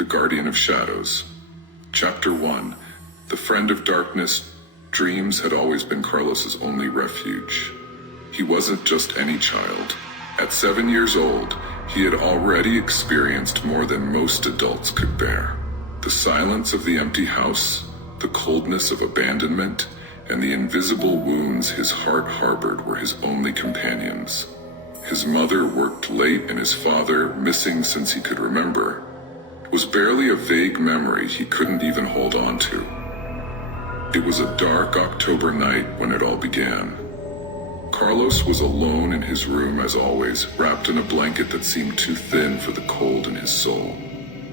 The Guardian of Shadows. Chapter 1. The Friend of Darkness. Dreams had always been Carlos's only refuge. He wasn't just any child. At 7 years old, he had already experienced more than most adults could bear. The silence of the empty house, the coldness of abandonment, and the invisible wounds his heart harbored were his only companions. His mother worked late and his father, missing since he could remember, was barely a vague memory he couldn't even hold on to. It was a dark October night when it all began. Carlos was alone in his room as always, wrapped in a blanket that seemed too thin for the cold in his soul.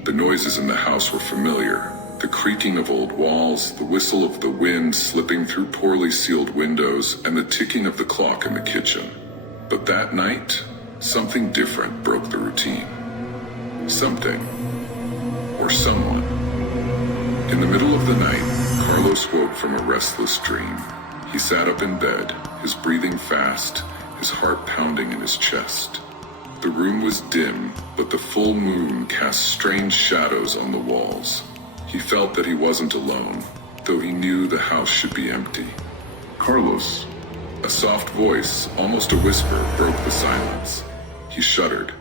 The noises in the house were familiar. The creaking of old walls, the whistle of the wind slipping through poorly sealed windows, and the ticking of the clock in the kitchen. But that night, something different broke the routine. Something, or someone. In the middle of the night, Carlos woke from a restless dream. He sat up in bed, his breathing fast, his heart pounding in his chest. The room was dim, but the full moon cast strange shadows on the walls. He felt that he wasn't alone, though he knew the house should be empty. Carlos. A soft voice, almost a whisper, broke the silence. He shuddered.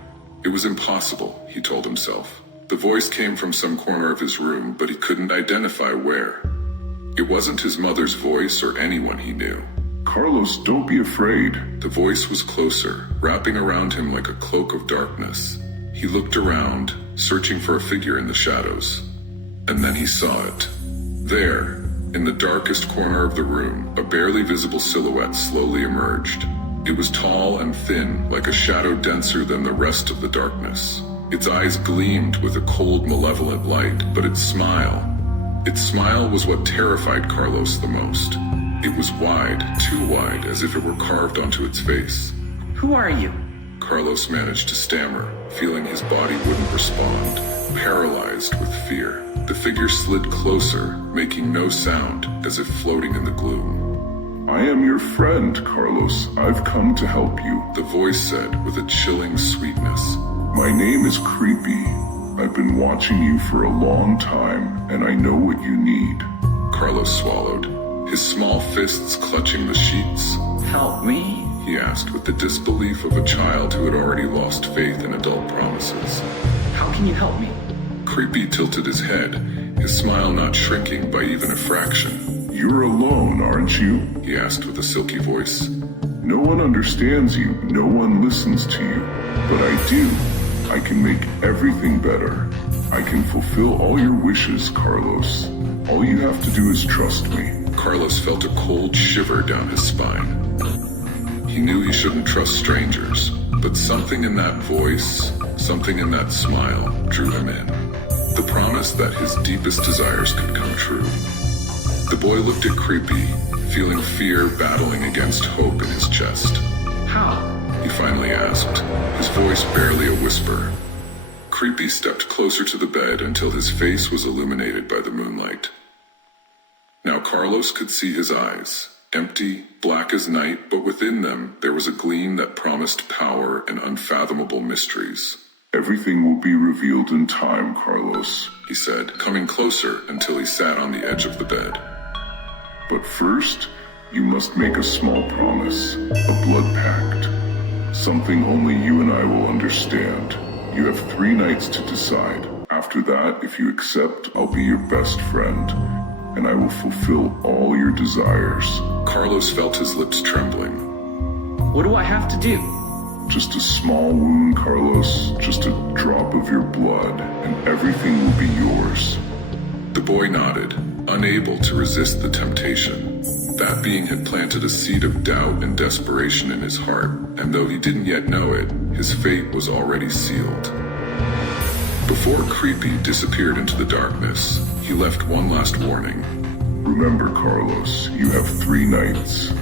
It was impossible, he told himself. The voice came from some corner of his room, but he couldn't identify where. It wasn't his mother's voice or anyone he knew. Carlos, don't be afraid. The voice was closer, wrapping around him like a cloak of darkness. He looked around, searching for a figure in the shadows. And then he saw it. There, in the darkest corner of the room, a barely visible silhouette slowly emerged. It was tall and thin, like a shadow denser than the rest of the darkness. Its eyes gleamed with a cold, malevolent light, but its smile was what terrified Carlos the most. It was wide, too wide, as if it were carved onto its face. Who are you? Carlos managed to stammer, feeling his body wouldn't respond, paralyzed with fear. The figure slid closer, making no sound, as if floating in the gloom. I am your friend, Carlos. I've come to help you, the voice said with a chilling sweetness. My name is Crreeppyy. I've been watching you for a long time, and I know what you need. Carlos swallowed, his small fists clutching the sheets. Help me? He asked with the disbelief of a child who had already lost faith in adult promises. How can you help me? Crreeppyy tilted his head, his smile not shrinking by even a fraction. You're alone, aren't you? He asked with a silky voice. No one understands you, no one listens to you. But I do. I can make everything better. I can fulfill all your wishes, Carlos. All you have to do is trust me. Carlos felt a cold shiver down his spine. He knew he shouldn't trust strangers, but something in that voice, something in that smile, drew him in. The promise that his deepest desires could come true. The boy looked at Crreeppyy, feeling fear battling against hope in his chest. How? He finally asked, his voice barely a whisper. Crreeppyy stepped closer to the bed until his face was illuminated by the moonlight. Now Carlos could see his eyes, empty, black as night, but within them there was a gleam that promised power and unfathomable mysteries. Everything will be revealed in time, Carlos, he said, coming closer until he sat on the edge of the bed. But first, you must make a small promise, a blood pact. Something only you and I will understand. You have 3 nights to decide. After that, if you accept, I'll be your best friend, and I will fulfill all your desires. Carlos felt his lips trembling. What do I have to do? Just a small wound, Carlos. Just a drop of your blood, and everything will be yours. The boy nodded, unable to resist the temptation. That being had planted a seed of doubt and desperation in his heart, and though he didn't yet know it, his fate was already sealed. Before Crreeppyy disappeared into the darkness, he left one last warning. Remember, Carlos, you have 3 nights.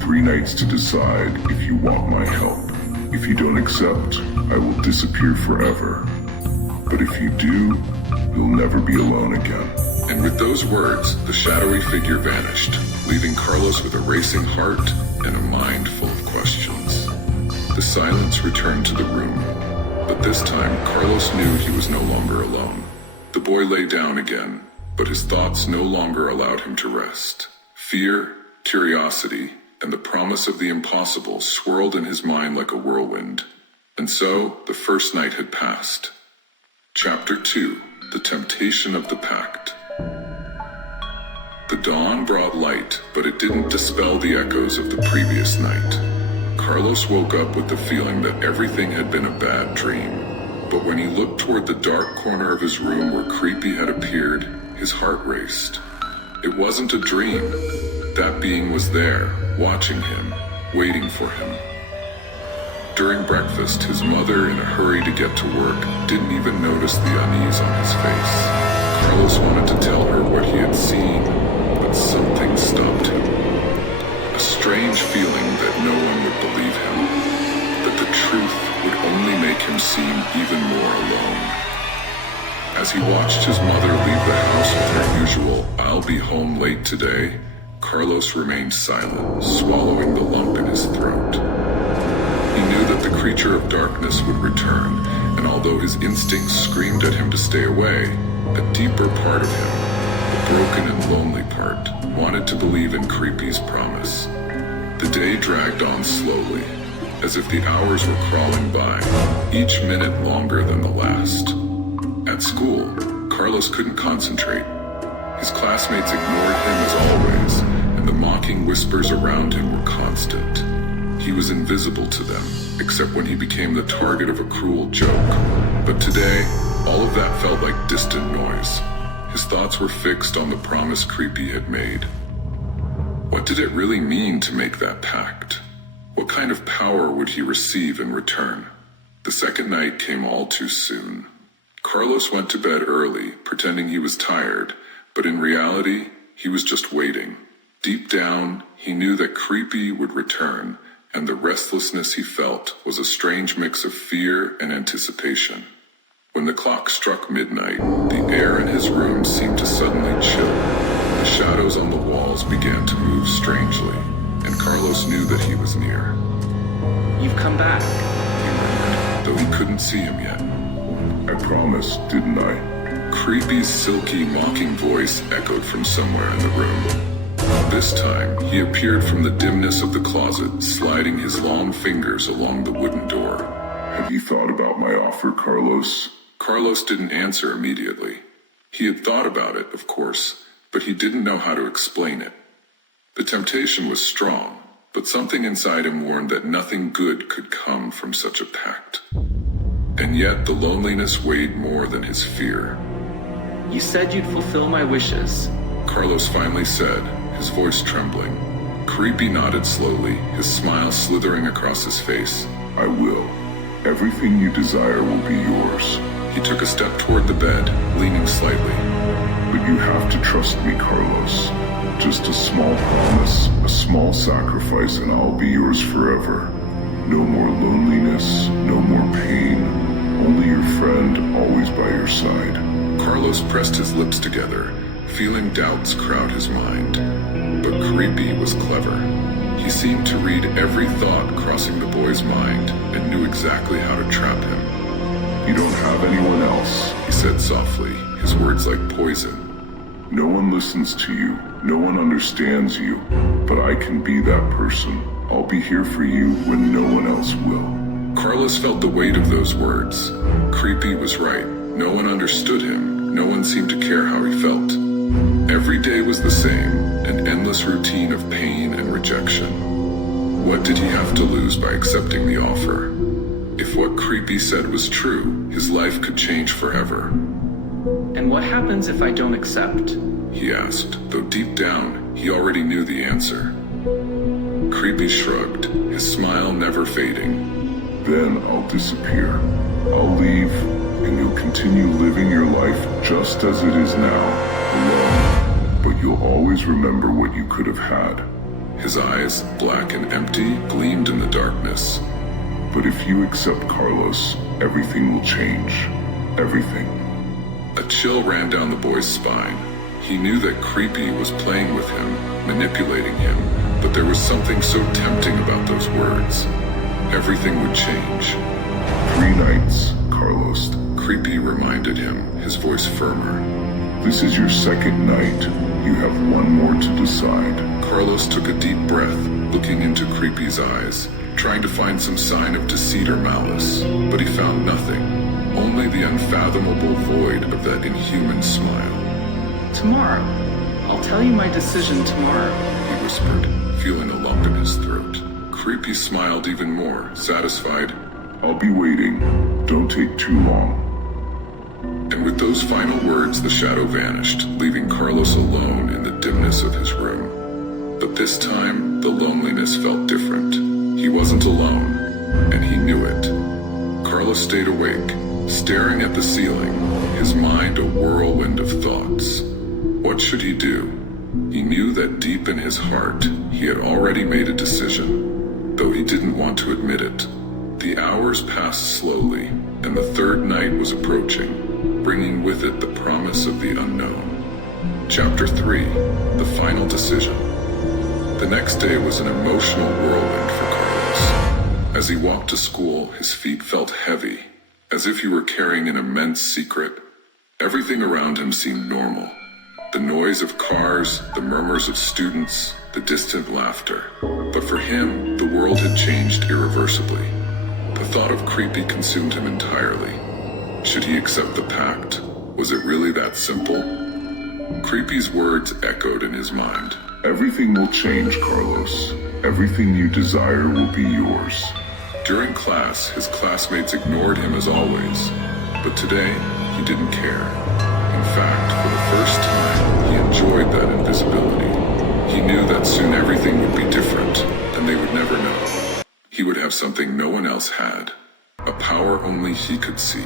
3 nights to decide if you want my help. If you don't accept, I will disappear forever. But if you do, you'll never be alone again. And with those words, the shadowy figure vanished, leaving Carlos with a racing heart and a mind full of questions. The silence returned to the room, but this time Carlos knew he was no longer alone. The boy lay down again, but his thoughts no longer allowed him to rest. Fear, curiosity, and the promise of the impossible swirled in his mind like a whirlwind. And so, the first night had passed. Chapter 2: The Temptation of the Pact. The dawn brought light, but it didn't dispel the echoes of the previous night. Carlos woke up with the feeling that everything had been a bad dream. But when he looked toward the dark corner of his room where Crreeppyy had appeared, his heart raced. It wasn't a dream. That being was there, watching him, waiting for him. During breakfast, his mother, in a hurry to get to work, didn't even notice the unease on his face. Carlos wanted to tell her what he had seen, but something stopped him. A strange feeling that no one would believe him, that the truth would only make him seem even more alone. As he watched his mother leave the house with her usual "I'll be home late today," Carlos remained silent, swallowing the lump in his throat. He knew that the creature of darkness would return, and although his instincts screamed at him to stay away, a deeper part of him, the broken and lonely part, wanted to believe in Crreeppyy's promise. The day dragged on slowly, as if the hours were crawling by, each minute longer than the last. At school, Carlos couldn't concentrate. His classmates ignored him as always, and the mocking whispers around him were constant. He was invisible to them, except when he became the target of a cruel joke. But today, all of that felt like distant noise. His thoughts were fixed on the promise Crreeppyy had made. What did it really mean to make that pact? What kind of power would he receive in return? The second night came all too soon. Carlos went to bed early, pretending he was tired, but in reality, he was just waiting. Deep down, he knew that Crreeppyy would return, and the restlessness he felt was a strange mix of fear and anticipation. When the clock struck midnight, the air in his room seemed to suddenly chill. The shadows on the walls began to move strangely, and Carlos knew that he was near. You've come back. He murmured, though he couldn't see him yet. I promised, didn't I? Crreeppyy's silky, mocking voice echoed from somewhere in the room. This time, he appeared from the dimness of the closet, sliding his long fingers along the wooden door. Have you thought about my offer, Carlos? Carlos didn't answer immediately. He had thought about it, of course, but he didn't know how to explain it. The temptation was strong, but something inside him warned that nothing good could come from such a pact. And yet the loneliness weighed more than his fear. You said you'd fulfill my wishes. Carlos finally said, his voice trembling. Crreeppyy nodded slowly, his smile slithering across his face. I will. Everything you desire will be yours. He took a step toward the bed, leaning slightly. But you have to trust me, Carlos. Just a small promise, a small sacrifice, and I'll be yours forever. No more loneliness, no more pain. Only your friend, always by your side. Carlos pressed his lips together, feeling doubts crowd his mind. But Crreeppyy was clever. He seemed to read every thought crossing the boy's mind and knew exactly how to trap him. You don't have anyone else, He said softly, his words like poison. no one listens to you, no one understands you, but I can be that person. I'll be here for you when no one else will. Carlos felt the weight of those words. Crreeppyy was right. No one understood him. No one seemed to care how he felt. Every day was the same, an endless routine of pain and rejection. What did he have to lose by accepting the offer? If what Crreeppyy said was true, his life could change forever. And what happens if I don't accept? He asked, though deep down, he already knew the answer. Crreeppyy shrugged, his smile never fading. Then I'll disappear. I'll leave, and you'll continue living your life just as it is now, alone. But you'll always remember what you could have had. His eyes, black and empty, gleamed in the darkness. But if you accept Carlos, everything will change. Everything. A chill ran down the boy's spine. He knew that Crreeppyy was playing with him, manipulating him, but there was something so tempting about those words. Everything would change. 3 nights, Carlos. Crreeppyy reminded him, his voice firmer. This is your second night. You have one more to decide. Carlos took a deep breath, looking into Crreeppyy's eyes, trying to find some sign of deceit or malice, but he found nothing, only the unfathomable void of that inhuman smile. Tomorrow. I'll tell you my decision tomorrow. He whispered, feeling a lump in his throat. Crreeppyy smiled even more, satisfied. I'll be waiting. Don't take too long. And with those final words, the shadow vanished, leaving Carlos alone in the dimness of his room. But this time, the loneliness felt different. He wasn't alone, and he knew it. Carlos stayed awake, staring at the ceiling, his mind a whirlwind of thoughts. What should he do? He knew that deep in his heart, he had already made a decision, though he didn't want to admit it. The hours passed slowly, and the third night was approaching, bringing with it the promise of the unknown. Chapter 3, The Final Decision. The next day was an emotional whirlwind for Carlos. As he walked to school, his feet felt heavy, as if he were carrying an immense secret. Everything around him seemed normal. The noise of cars, the murmurs of students, the distant laughter. But for him, the world had changed irreversibly. The thought of Crreeppyy consumed him entirely. Should he accept the pact? Was it really that simple? Crreeppyy's words echoed in his mind. Everything will change, Carlos. Everything you desire will be yours. During class, his classmates ignored him as always. But today, he didn't care. In fact, for the first time, he enjoyed that invisibility. He knew that soon everything would be different, and they would never know. He would have something no one else had, a power only he could see.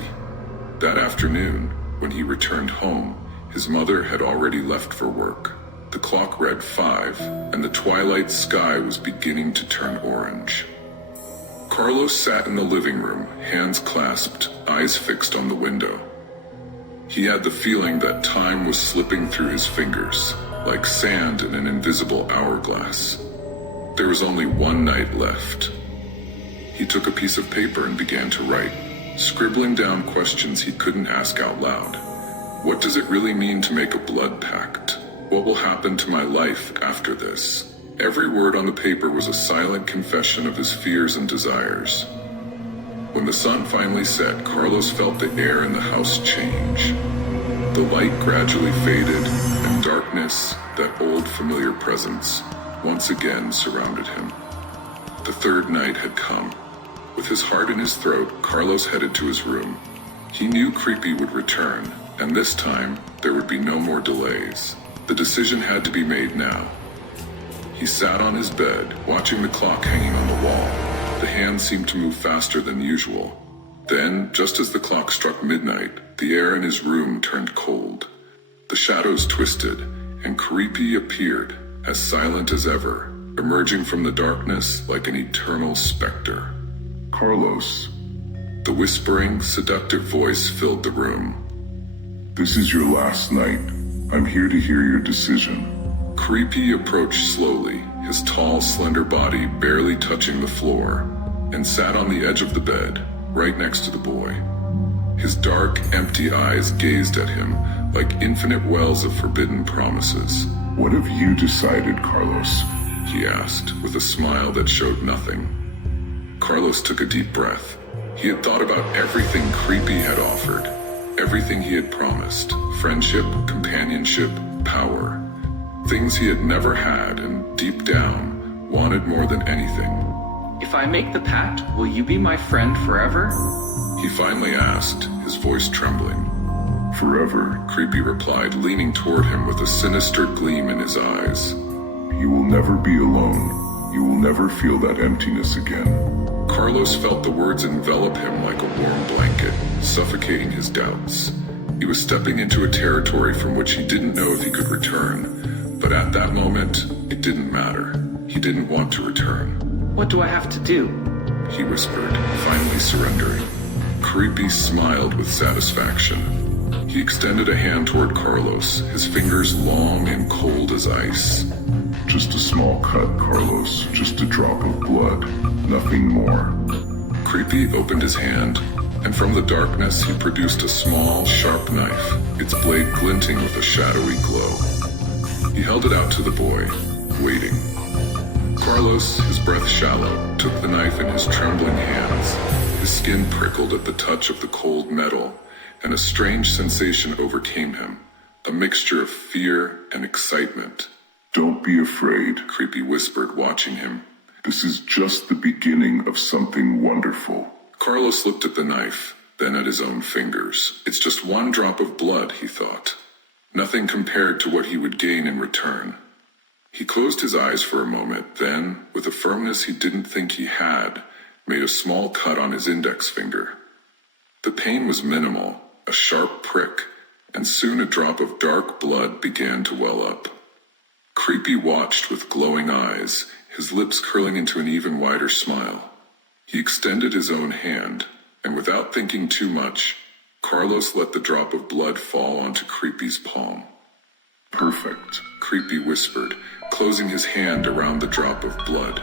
That afternoon, when he returned home, his mother had already left for work. The clock read 5, and the twilight sky was beginning to turn orange. Carlos sat in the living room, hands clasped, eyes fixed on the window. He had the feeling that time was slipping through his fingers, like sand in an invisible hourglass. There was only one night left. He took a piece of paper and began to write, scribbling down questions he couldn't ask out loud. What does it really mean to make a blood pact? What will happen to my life after this? Every word on the paper was a silent confession of his fears and desires. When the sun finally set, Carlos felt the air in the house change. The light gradually faded, and darkness, that old familiar presence, once again surrounded him. The third night had come. With his heart in his throat, Carlos headed to his room. He knew Crreeppyy would return, and this time, there would be no more delays. The decision had to be made now. He sat on his bed, watching the clock hanging on the wall. The hands seemed to move faster than usual. Then, just as the clock struck midnight, the air in his room turned cold. The shadows twisted, and Crreeppyy appeared, as silent as ever, emerging from the darkness like an eternal specter. Carlos. The whispering, seductive voice filled the room. This is your last night. I'm here to hear your decision. Crreeppyy approached slowly, his tall, slender body barely touching the floor, and sat on the edge of the bed, right next to the boy. His dark, empty eyes gazed at him like infinite wells of forbidden promises. What have you decided, Carlos? He asked, with a smile that showed nothing. Carlos took a deep breath. He had thought about everything Crreeppyy had offered, everything he had promised, friendship, companionship, power. Things he had never had and, deep down, wanted more than anything. If I make the pact, will you be my friend forever? He finally asked, his voice trembling. Forever. Crreeppyy replied, leaning toward him with a sinister gleam in his eyes. You will never be alone. You will never feel that emptiness again. Carlos felt the words envelop him like a warm blanket, suffocating his doubts. He was stepping into a territory from which he didn't know if he could return, but at that moment, it didn't matter. He didn't want to return. What do I have to do? He whispered, finally surrendering. Crreeppyy smiled with satisfaction. He extended a hand toward Carlos, his fingers long and cold as ice. Just a small cut, Carlos. Just a drop of blood. Nothing more. Crreeppyy opened his hand, and from the darkness he produced a small, sharp knife, its blade glinting with a shadowy glow. He held it out to the boy, waiting. Carlos, his breath shallow, took the knife in his trembling hands. His skin prickled at the touch of the cold metal, and a strange sensation overcame him, a mixture of fear and excitement. Don't be afraid, Crreeppyy whispered, watching him. This is just the beginning of something wonderful. Carlos looked at the knife, then at his own fingers. It's just one drop of blood, he thought. Nothing compared to what he would gain in return. He closed his eyes for a moment, then, with a firmness he didn't think he had, made a small cut on his index finger. The pain was minimal, a sharp prick, and soon a drop of dark blood began to well up. Crreeppyy watched with glowing eyes, his lips curling into an even wider smile. He extended his own hand, and without thinking too much, Carlos let the drop of blood fall onto Crreeppyy's palm. Perfect. Crreeppyy whispered, closing his hand around the drop of blood.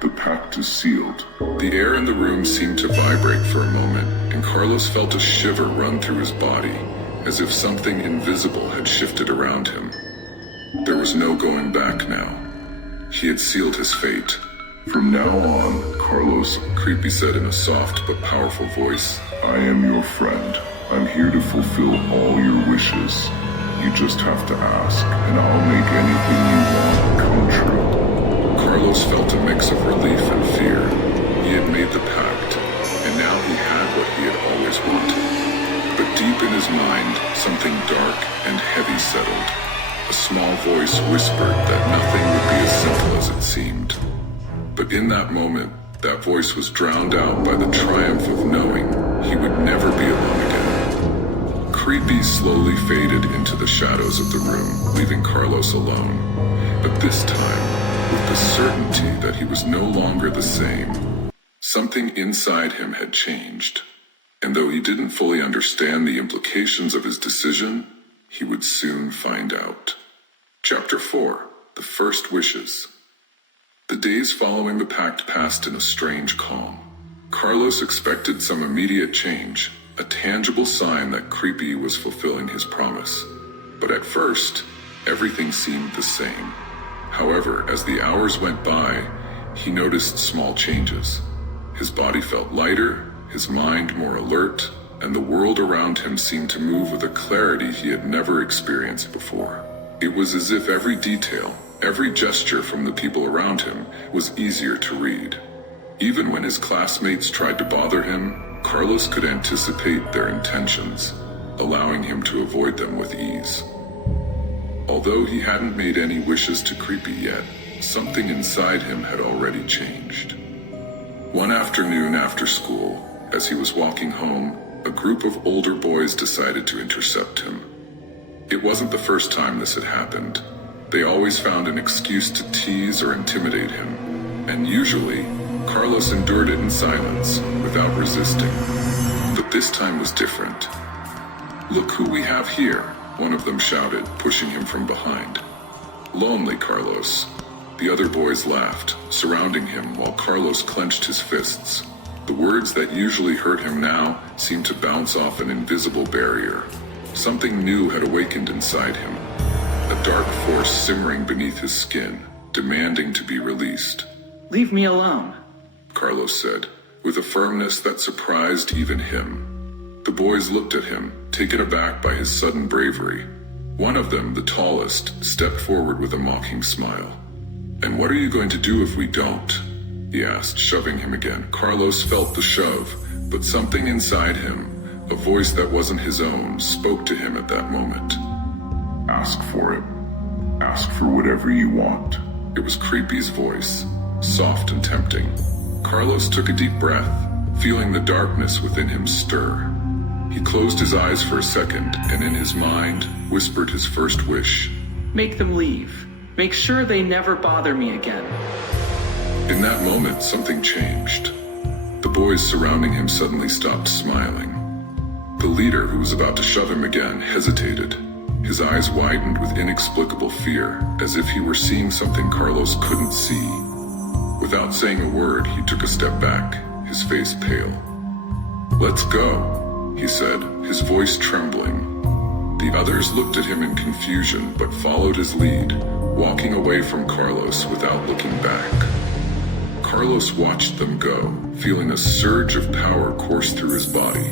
The pact is sealed. The air in the room seemed to vibrate for a moment, and Carlos felt a shiver run through his body, as if something invisible had shifted around him. There was no going back now. He had sealed his fate. From now on, Carlos, Crreeppyy said in a soft but powerful voice, I am your friend. I'm here to fulfill all your wishes. You just have to ask, and I'll make anything you want come true. Carlos felt a mix of relief and fear. He had made the pact, and now he had what he had always wanted. But deep in his mind, something dark and heavy settled. A small voice whispered that nothing would be as simple as it seemed. But in that moment, that voice was drowned out by the triumph of knowing he would never be alone again. Crreeppyy slowly faded into the shadows of the room, leaving Carlos alone. But this time, with the certainty that he was no longer the same, something inside him had changed. And though he didn't fully understand the implications of his decision, he would soon find out. Chapter 4: The First Wishes. The days following the pact passed in a strange calm. Carlos expected some immediate change, a tangible sign that Crreeppyy was fulfilling his promise. But at first, everything seemed the same. However, as the hours went by, he noticed small changes. His body felt lighter, his mind more alert, and the world around him seemed to move with a clarity he had never experienced before. It was as if every detail, every gesture from the people around him was easier to read. Even when his classmates tried to bother him, Carlos could anticipate their intentions, allowing him to avoid them with ease. Although he hadn't made any wishes to Crreeppyy yet, something inside him had already changed. One afternoon after school, as he was walking home, a group of older boys decided to intercept him. It wasn't the first time this had happened. They always found an excuse to tease or intimidate him, and usually, Carlos endured it in silence, without resisting. But this time was different. "Look who we have here," one of them shouted, pushing him from behind. "Lonely, Carlos." The other boys laughed, surrounding him while Carlos clenched his fists. The words that usually hurt him now seemed to bounce off an invisible barrier. Something new had awakened inside him, a dark force simmering beneath his skin, demanding to be released. Leave me alone. Carlos said, with a firmness that surprised even him. The boys looked at him, taken aback by his sudden bravery. One of them, the tallest, stepped forward with a mocking smile. "And what are you going to do if we don't?" he asked, shoving him again. Carlos felt the shove, but something inside him, a voice that wasn't his own, spoke to him at that moment. Ask for it. Ask for whatever you want. It was Crreeppyy's voice, soft and tempting. Carlos took a deep breath, feeling the darkness within him stir. He closed his eyes for a second, and in his mind, whispered his first wish. Make them leave. Make sure they never bother me again. In that moment, something changed. The boys surrounding him suddenly stopped smiling. The leader, who was about to shove him again, hesitated. His eyes widened with inexplicable fear, as if he were seeing something Carlos couldn't see. Without saying a word, he took a step back, his face pale. "Let's go," he said, his voice trembling. The others looked at him in confusion but followed his lead, walking away from Carlos without looking back. Carlos watched them go, feeling a surge of power course through his body.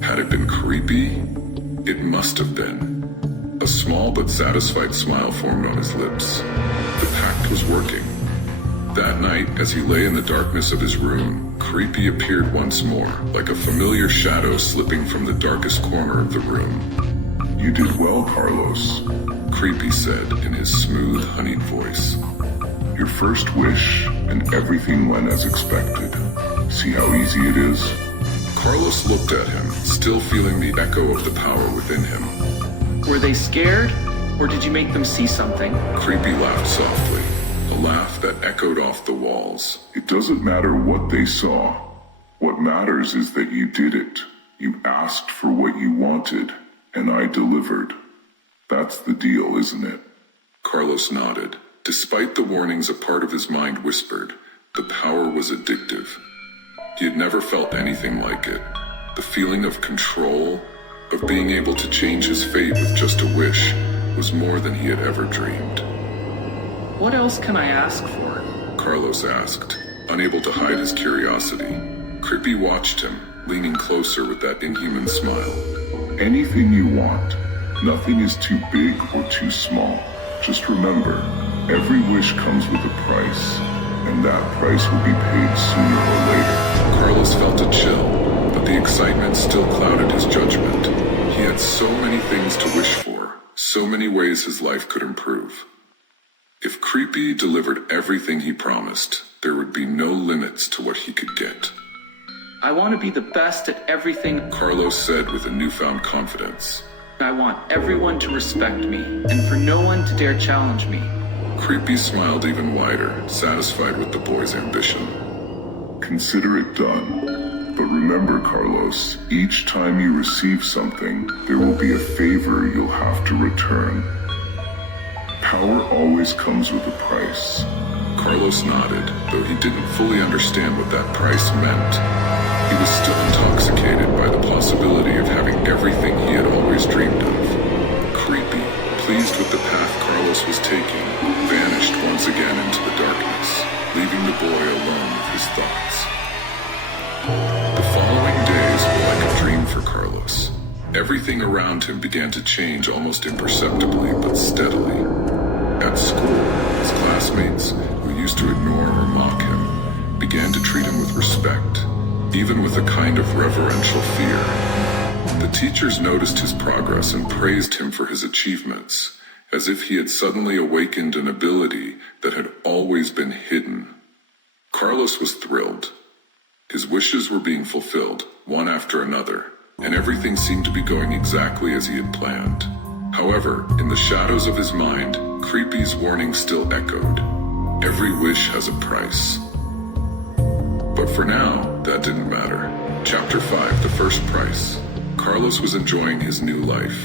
Had it been Crreeppyy? It must have been. A small but satisfied smile formed on his lips. The pact was working. That night, as he lay in the darkness of his room, Crreeppyy appeared once more, like a familiar shadow slipping from the darkest corner of the room. You did well, Carlos, Crreeppyy said in his smooth, honeyed voice. Your first wish, and everything went as expected. See how easy it is? Carlos looked at him, still feeling the echo of the power within him. Were they scared? Or did you make them see something? Crreeppyy laughed softly, a laugh that echoed off the walls. It doesn't matter what they saw. What matters is that you did it. You asked for what you wanted, and I delivered. That's the deal, isn't it? Carlos nodded. Despite the warnings, a part of his mind whispered, the power was addictive. He had never felt anything like it. The feeling of control, of being able to change his fate with just a wish, was more than he had ever dreamed. What else can I ask for? Carlos asked, unable to hide his curiosity. Crreeppyy watched him, leaning closer with that inhuman smile. Anything you want. Nothing is too big or too small. Just remember, every wish comes with a price, and that price will be paid sooner or later. Carlos felt a chill, but the excitement still clouded his judgment. He had so many things to wish for, so many ways his life could improve. If Crreeppyy delivered everything he promised, there would be no limits to what he could get. I want to be the best at everything, Carlos said with a newfound confidence. I want everyone to respect me, and for no one to dare challenge me. Crreeppyy smiled even wider, satisfied with the boy's ambition. Consider it done. But remember, Carlos, each time you receive something, there will be a favor you'll have to return. Power always comes with a price. Carlos nodded, though he didn't fully understand what that price meant. He was still intoxicated by the possibility of having everything he had always dreamed of. Crreeppyy, pleased with the path Carlos was taking, vanished once again into the darkness, leaving the boy alone with his thoughts. The following days were like a dream for Carlos. Everything around him began to change almost imperceptibly but steadily. At school, his classmates, who used to ignore or mock him, began to treat him with respect, even with a kind of reverential fear. The teachers noticed his progress and praised him for his achievements, as if he had suddenly awakened an ability that had always been hidden. Carlos was thrilled. His wishes were being fulfilled, one after another, and everything seemed to be going exactly as he had planned. However, in the shadows of his mind, Crreeppyy's warning still echoed. Every wish has a price. But for now, that didn't matter. Chapter 5, The First Price. Carlos was enjoying his new life.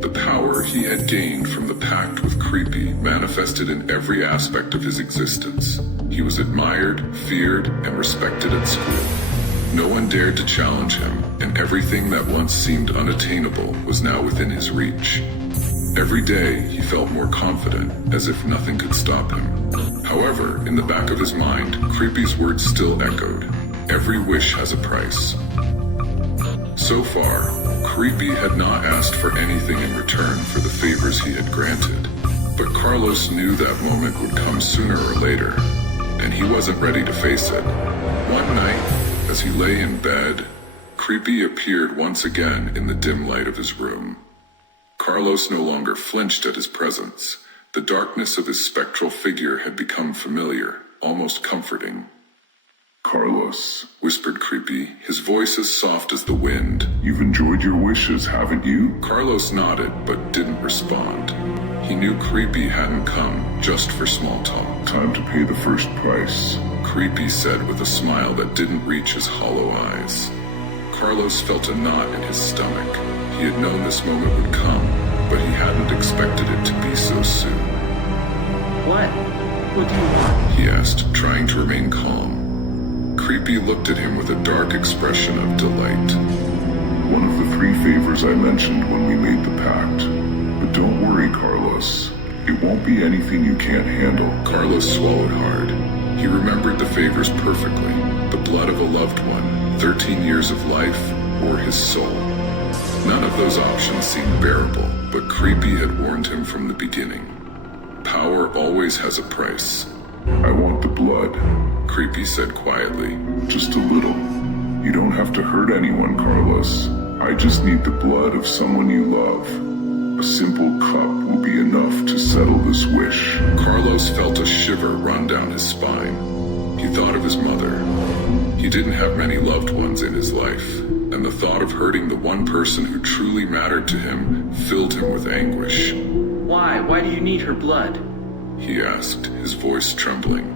The power he had gained from the pact with Crreeppyy manifested in every aspect of his existence. He was admired, feared, and respected at school. No one dared to challenge him, and everything that once seemed unattainable was now within his reach. Every day, he felt more confident, as if nothing could stop him. However, in the back of his mind, Crreeppyy's words still echoed. Every wish has a price. So far, Crreeppyy had not asked for anything in return for the favors he had granted. But Carlos knew that moment would come sooner or later, and he wasn't ready to face it. One night, as he lay in bed, Crreeppyy appeared once again in the dim light of his room. Carlos no longer flinched at his presence. The darkness of his spectral figure had become familiar, almost comforting. Carlos, whispered Crreeppyy, his voice as soft as the wind. You've enjoyed your wishes, haven't you? Carlos nodded, but didn't respond. He knew Crreeppyy hadn't come just for small talk. Time to pay the first price, Crreeppyy said with a smile that didn't reach his hollow eyes. Carlos felt a knot in his stomach. He had known this moment would come, but he hadn't expected it to be so soon. What? What do you want? He asked, trying to remain calm. Crreeppyy looked at him with a dark expression of delight. One of the 3 favors I mentioned when we made the pact. But don't worry, Carlos. It won't be anything you can't handle. Carlos swallowed hard. He remembered the favors perfectly. The blood of a loved one, 13 years of life, or his soul. None of those options seemed bearable, but Crreeppyy had warned him from the beginning. Power always has a price. I want the blood. Crreeppyy said quietly. Just a little. You don't have to hurt anyone, Carlos. I just need the blood of someone you love. A simple cup will be enough to settle this wish. Carlos felt a shiver run down his spine. He thought of his mother. He didn't have many loved ones in his life, and the thought of hurting the one person who truly mattered to him filled him with anguish. Why? Why do you need her blood? He asked, his voice trembling.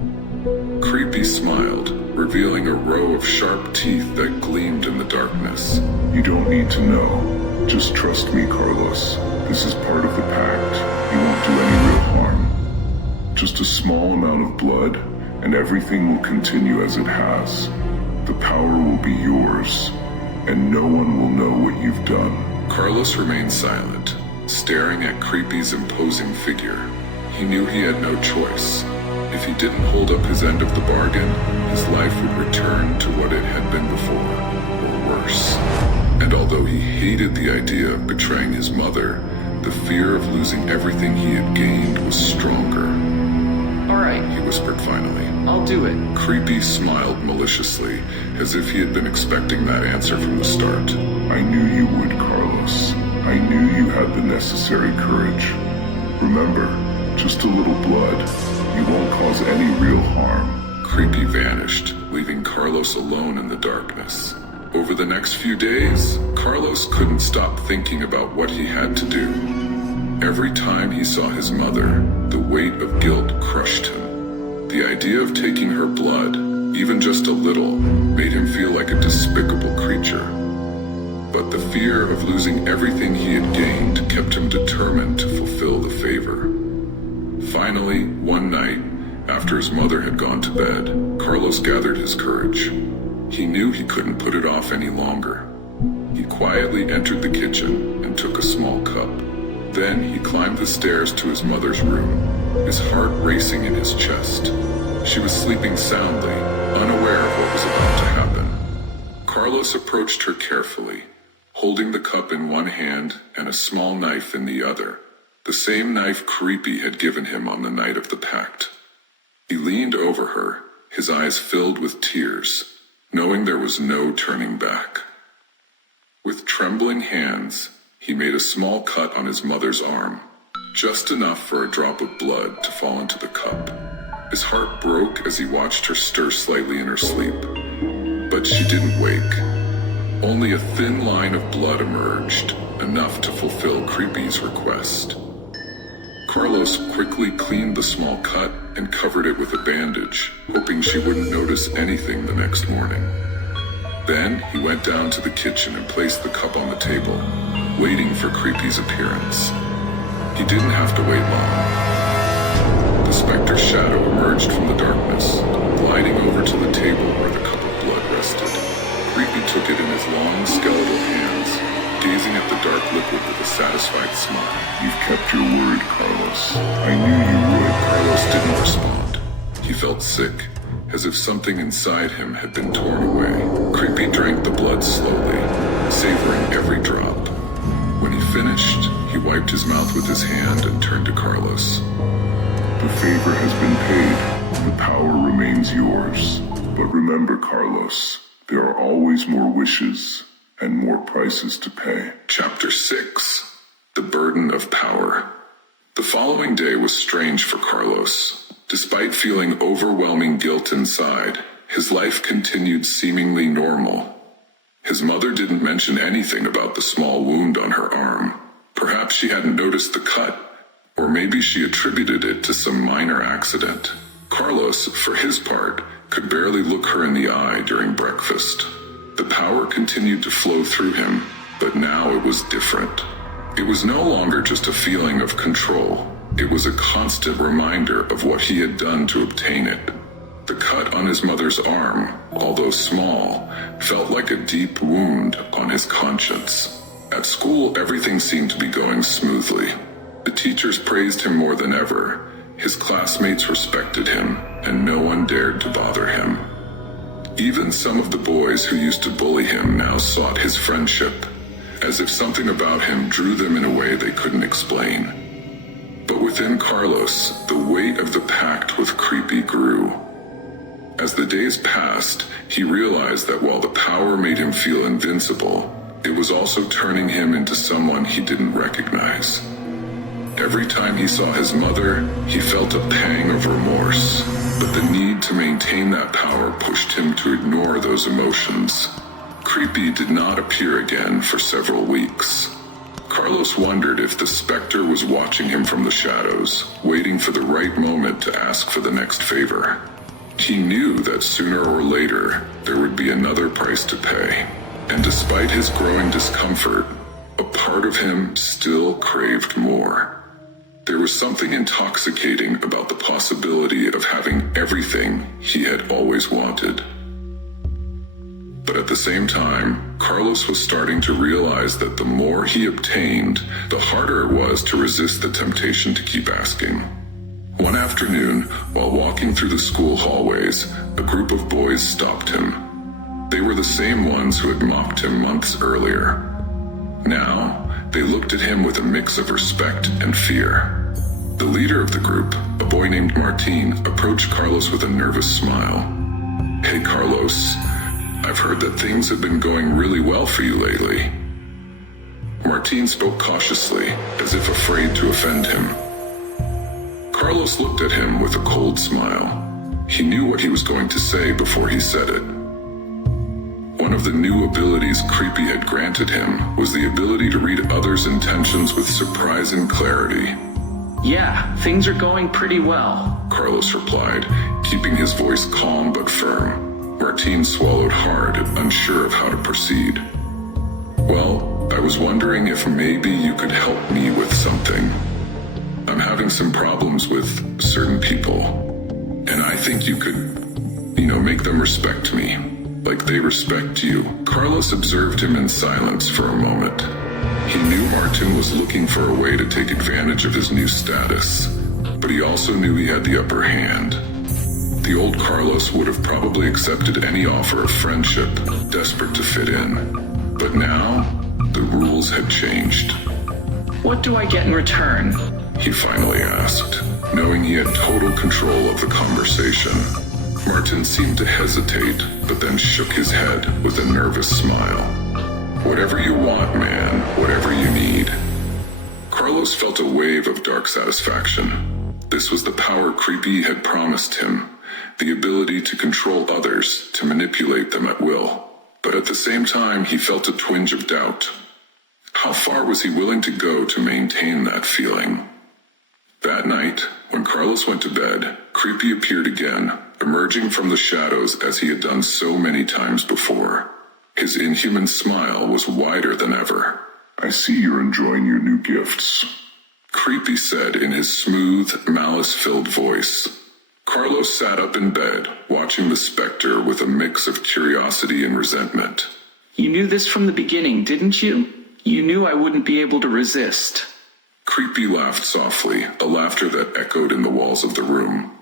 Crreeppyy smiled, revealing a row of sharp teeth that gleamed in the darkness. You don't need to know. Just trust me, Carlos. This is part of the pact. You won't do any real harm. Just a small amount of blood, and everything will continue as it has. The power will be yours, and no one will know what you've done. Carlos remained silent, staring at Crreeppyy's imposing figure. He knew he had no choice. If he didn't hold up his end of the bargain, his life would return to what it had been before, or worse. And although he hated the idea of betraying his mother, the fear of losing everything he had gained was stronger. All right, He whispered finally. I'll do it. Crreeppyy smiled maliciously, as if he had been expecting that answer from the start. I knew you would, Carlos. I knew you had the necessary courage. Remember, just a little blood. You won't cause any real harm. Crreeppyy vanished, leaving Carlos alone in the darkness. Over the next few days, Carlos couldn't stop thinking about what he had to do. Every time he saw his mother, the weight of guilt crushed him. The idea of taking her blood, even just a little, made him feel like a despicable creature. But the fear of losing everything he had gained kept him determined to fulfill the favor. Finally, one night, after his mother had gone to bed, Carlos gathered his courage. He knew he couldn't put it off any longer. He quietly entered the kitchen and took a small cup. Then he climbed the stairs to his mother's room, his heart racing in his chest. She was sleeping soundly, unaware of what was about to happen. Carlos approached her carefully, holding the cup in one hand and a small knife in the other, the same knife Crreeppyy had given him on the night of the pact. He leaned over her, his eyes filled with tears, knowing there was no turning back. With trembling hands, he made a small cut on his mother's arm, just enough for a drop of blood to fall into the cup. His heart broke as he watched her stir slightly in her sleep, but she didn't wake. Only a thin line of blood emerged, enough to fulfill Crreeppyy's request. Carlos quickly cleaned the small cut and covered it with a bandage, hoping she wouldn't notice anything the next morning. Then he went down to the kitchen and placed the cup on the table, waiting for Crreeppyy's appearance. He didn't have to wait long. The specter's shadow emerged from the darkness, gliding over to the table where the cup of blood rested. Crreeppyy took it in his long, skeletal hands, gazing at the dark liquid with a satisfied smile. You've kept your word, Carlos. I knew you would. Carlos didn't respond. He felt sick, as if something inside him had been torn away. Crreeppyy drank the blood slowly, savoring every drop. When he finished, he wiped his mouth with his hand and turned to Carlos. The favor has been paid. The power remains yours. But remember, Carlos, there are always more wishes and more prices to pay. Chapter 6. The Burden of Power. The following day was strange for Carlos. Despite feeling overwhelming guilt inside, his life continued seemingly normal. His mother didn't mention anything about the small wound on her arm. Perhaps she hadn't noticed the cut, or maybe she attributed it to some minor accident. Carlos, for his part, could barely look her in the eye during breakfast. The power continued to flow through him, but now it was different. It was no longer just a feeling of control. It was a constant reminder of what he had done to obtain it. The cut on his mother's arm, although small, felt like a deep wound on his conscience. At school, everything seemed to be going smoothly. The teachers praised him more than ever. His classmates respected him, and no one dared to bother him. Even some of the boys who used to bully him now sought his friendship, as if something about him drew them in a way they couldn't explain. But within Carlos, the weight of the pact with Crreeppyy grew. As the days passed, he realized that while the power made him feel invincible, it was also turning him into someone he didn't recognize. Every time he saw his mother, he felt a pang of remorse, but the need to maintain that power pushed him to ignore those emotions. Crreeppyy did not appear again for several weeks. Carlos wondered if the specter was watching him from the shadows, waiting for the right moment to ask for the next favor. He knew that sooner or later, there would be another price to pay. And despite his growing discomfort, a part of him still craved more. There was something intoxicating about the possibility of having everything he had always wanted. But at the same time, Carlos was starting to realize that the more he obtained, the harder it was to resist the temptation to keep asking. One afternoon, while walking through the school hallways, a group of boys stopped him. They were the same ones who had mocked him months earlier. Now, they looked at him with a mix of respect and fear. The leader of the group, a boy named Martin, approached Carlos with a nervous smile. "Hey Carlos, I've heard that things have been going really well for you lately." Martin spoke cautiously, as if afraid to offend him. Carlos looked at him with a cold smile. He knew what he was going to say before he said it. One of the new abilities Crreeppyy had granted him was the ability to read others' intentions with surprising clarity. Yeah, things are going pretty well, Carlos replied, keeping his voice calm but firm. Martin swallowed hard, unsure of how to proceed. "Well, I was wondering if maybe you could help me with something. I'm having some problems with certain people, and I think you could, make them respect me, like they respect you." Carlos observed him in silence for a moment. He knew Martin was looking for a way to take advantage of his new status, but he also knew he had the upper hand. The old Carlos would have probably accepted any offer of friendship, desperate to fit in. But now, the rules had changed. "What do I get in return?" he finally asked, knowing he had total control of the conversation. Martin seemed to hesitate, but then shook his head with a nervous smile. "Whatever you want, man, whatever you need." Carlos felt a wave of dark satisfaction. This was the power Crreeppyy had promised him, the ability to control others, to manipulate them at will. But at the same time, he felt a twinge of doubt. How far was he willing to go to maintain that feeling? That night, when Carlos went to bed, Crreeppyy appeared again, emerging from the shadows as he had done so many times before. His inhuman smile was wider than ever. "I see you're enjoying your new gifts," Crreeppyy said in his smooth, malice-filled voice. Carlos sat up in bed, watching the specter with a mix of curiosity and resentment. "You knew this from the beginning, didn't you? You knew I wouldn't be able to resist." Crreeppyy laughed softly, a laughter that echoed in the walls of the room.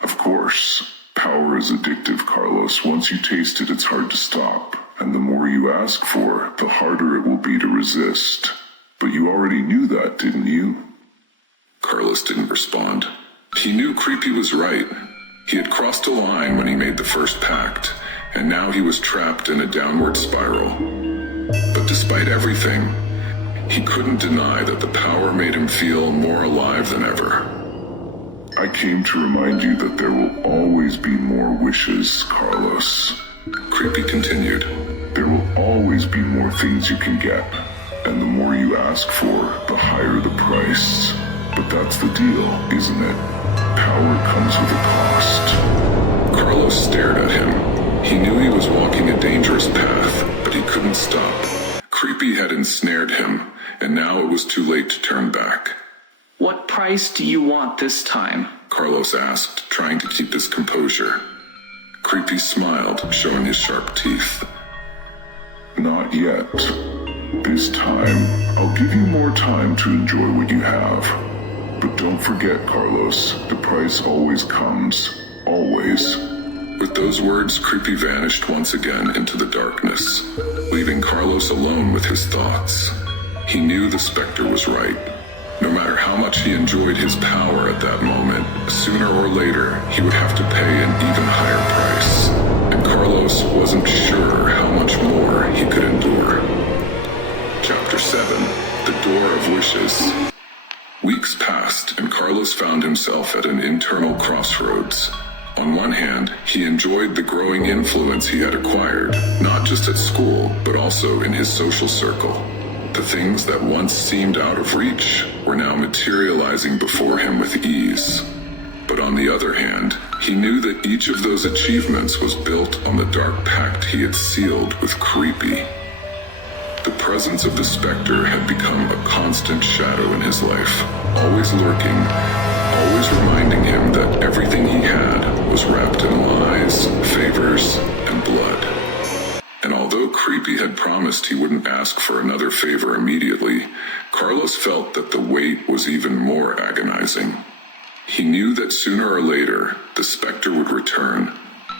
"Of course. Power is addictive, Carlos. Once you taste it, it's hard to stop. And the more you ask for, the harder it will be to resist. But you already knew that, didn't you?" Carlos didn't respond. He knew Crreeppyy was right. He had crossed a line when he made the first pact, and now he was trapped in a downward spiral. But despite everything, he couldn't deny that the power made him feel more alive than ever. "I came to remind you that there will always be more wishes, Carlos," Crreeppyy continued. "There will always be more things you can get, and the more you ask for, the higher the price. But that's the deal, isn't it? Power comes with a cost." Carlos stared at him. He knew he was walking a dangerous path, but he couldn't stop. Crreeppyy had ensnared him, and now it was too late to turn back. "What price do you want this time?" Carlos asked, trying to keep his composure. Crreeppyy smiled, showing his sharp teeth. Not yet. This time, I'll give you more time to enjoy what you have. But don't forget, Carlos, the price always comes. Always. With those words, Crreeppyy vanished once again into the darkness, leaving Carlos alone with his thoughts. He knew the specter was right. No matter how much he enjoyed his power at that moment, sooner or later, he would have to pay an even higher price. And Carlos wasn't sure how much more he could endure. Chapter 7. The Door of Wishes. Weeks passed, and Carlos found himself at an internal crossroads. On one hand, he enjoyed the growing influence he had acquired, not just at school, but also in his social circle. The things that once seemed out of reach were now materializing before him with ease. But on the other hand, he knew that each of those achievements was built on the dark pact he had sealed with Crreeppyy. The presence of the specter had become a constant shadow in his life, always lurking, always reminding him that everything he had was wrapped in lies, favors, and blood. And although Crreeppyy had promised he wouldn't ask for another favor immediately, Carlos felt that the wait was even more agonizing. He knew that sooner or later, the specter would return,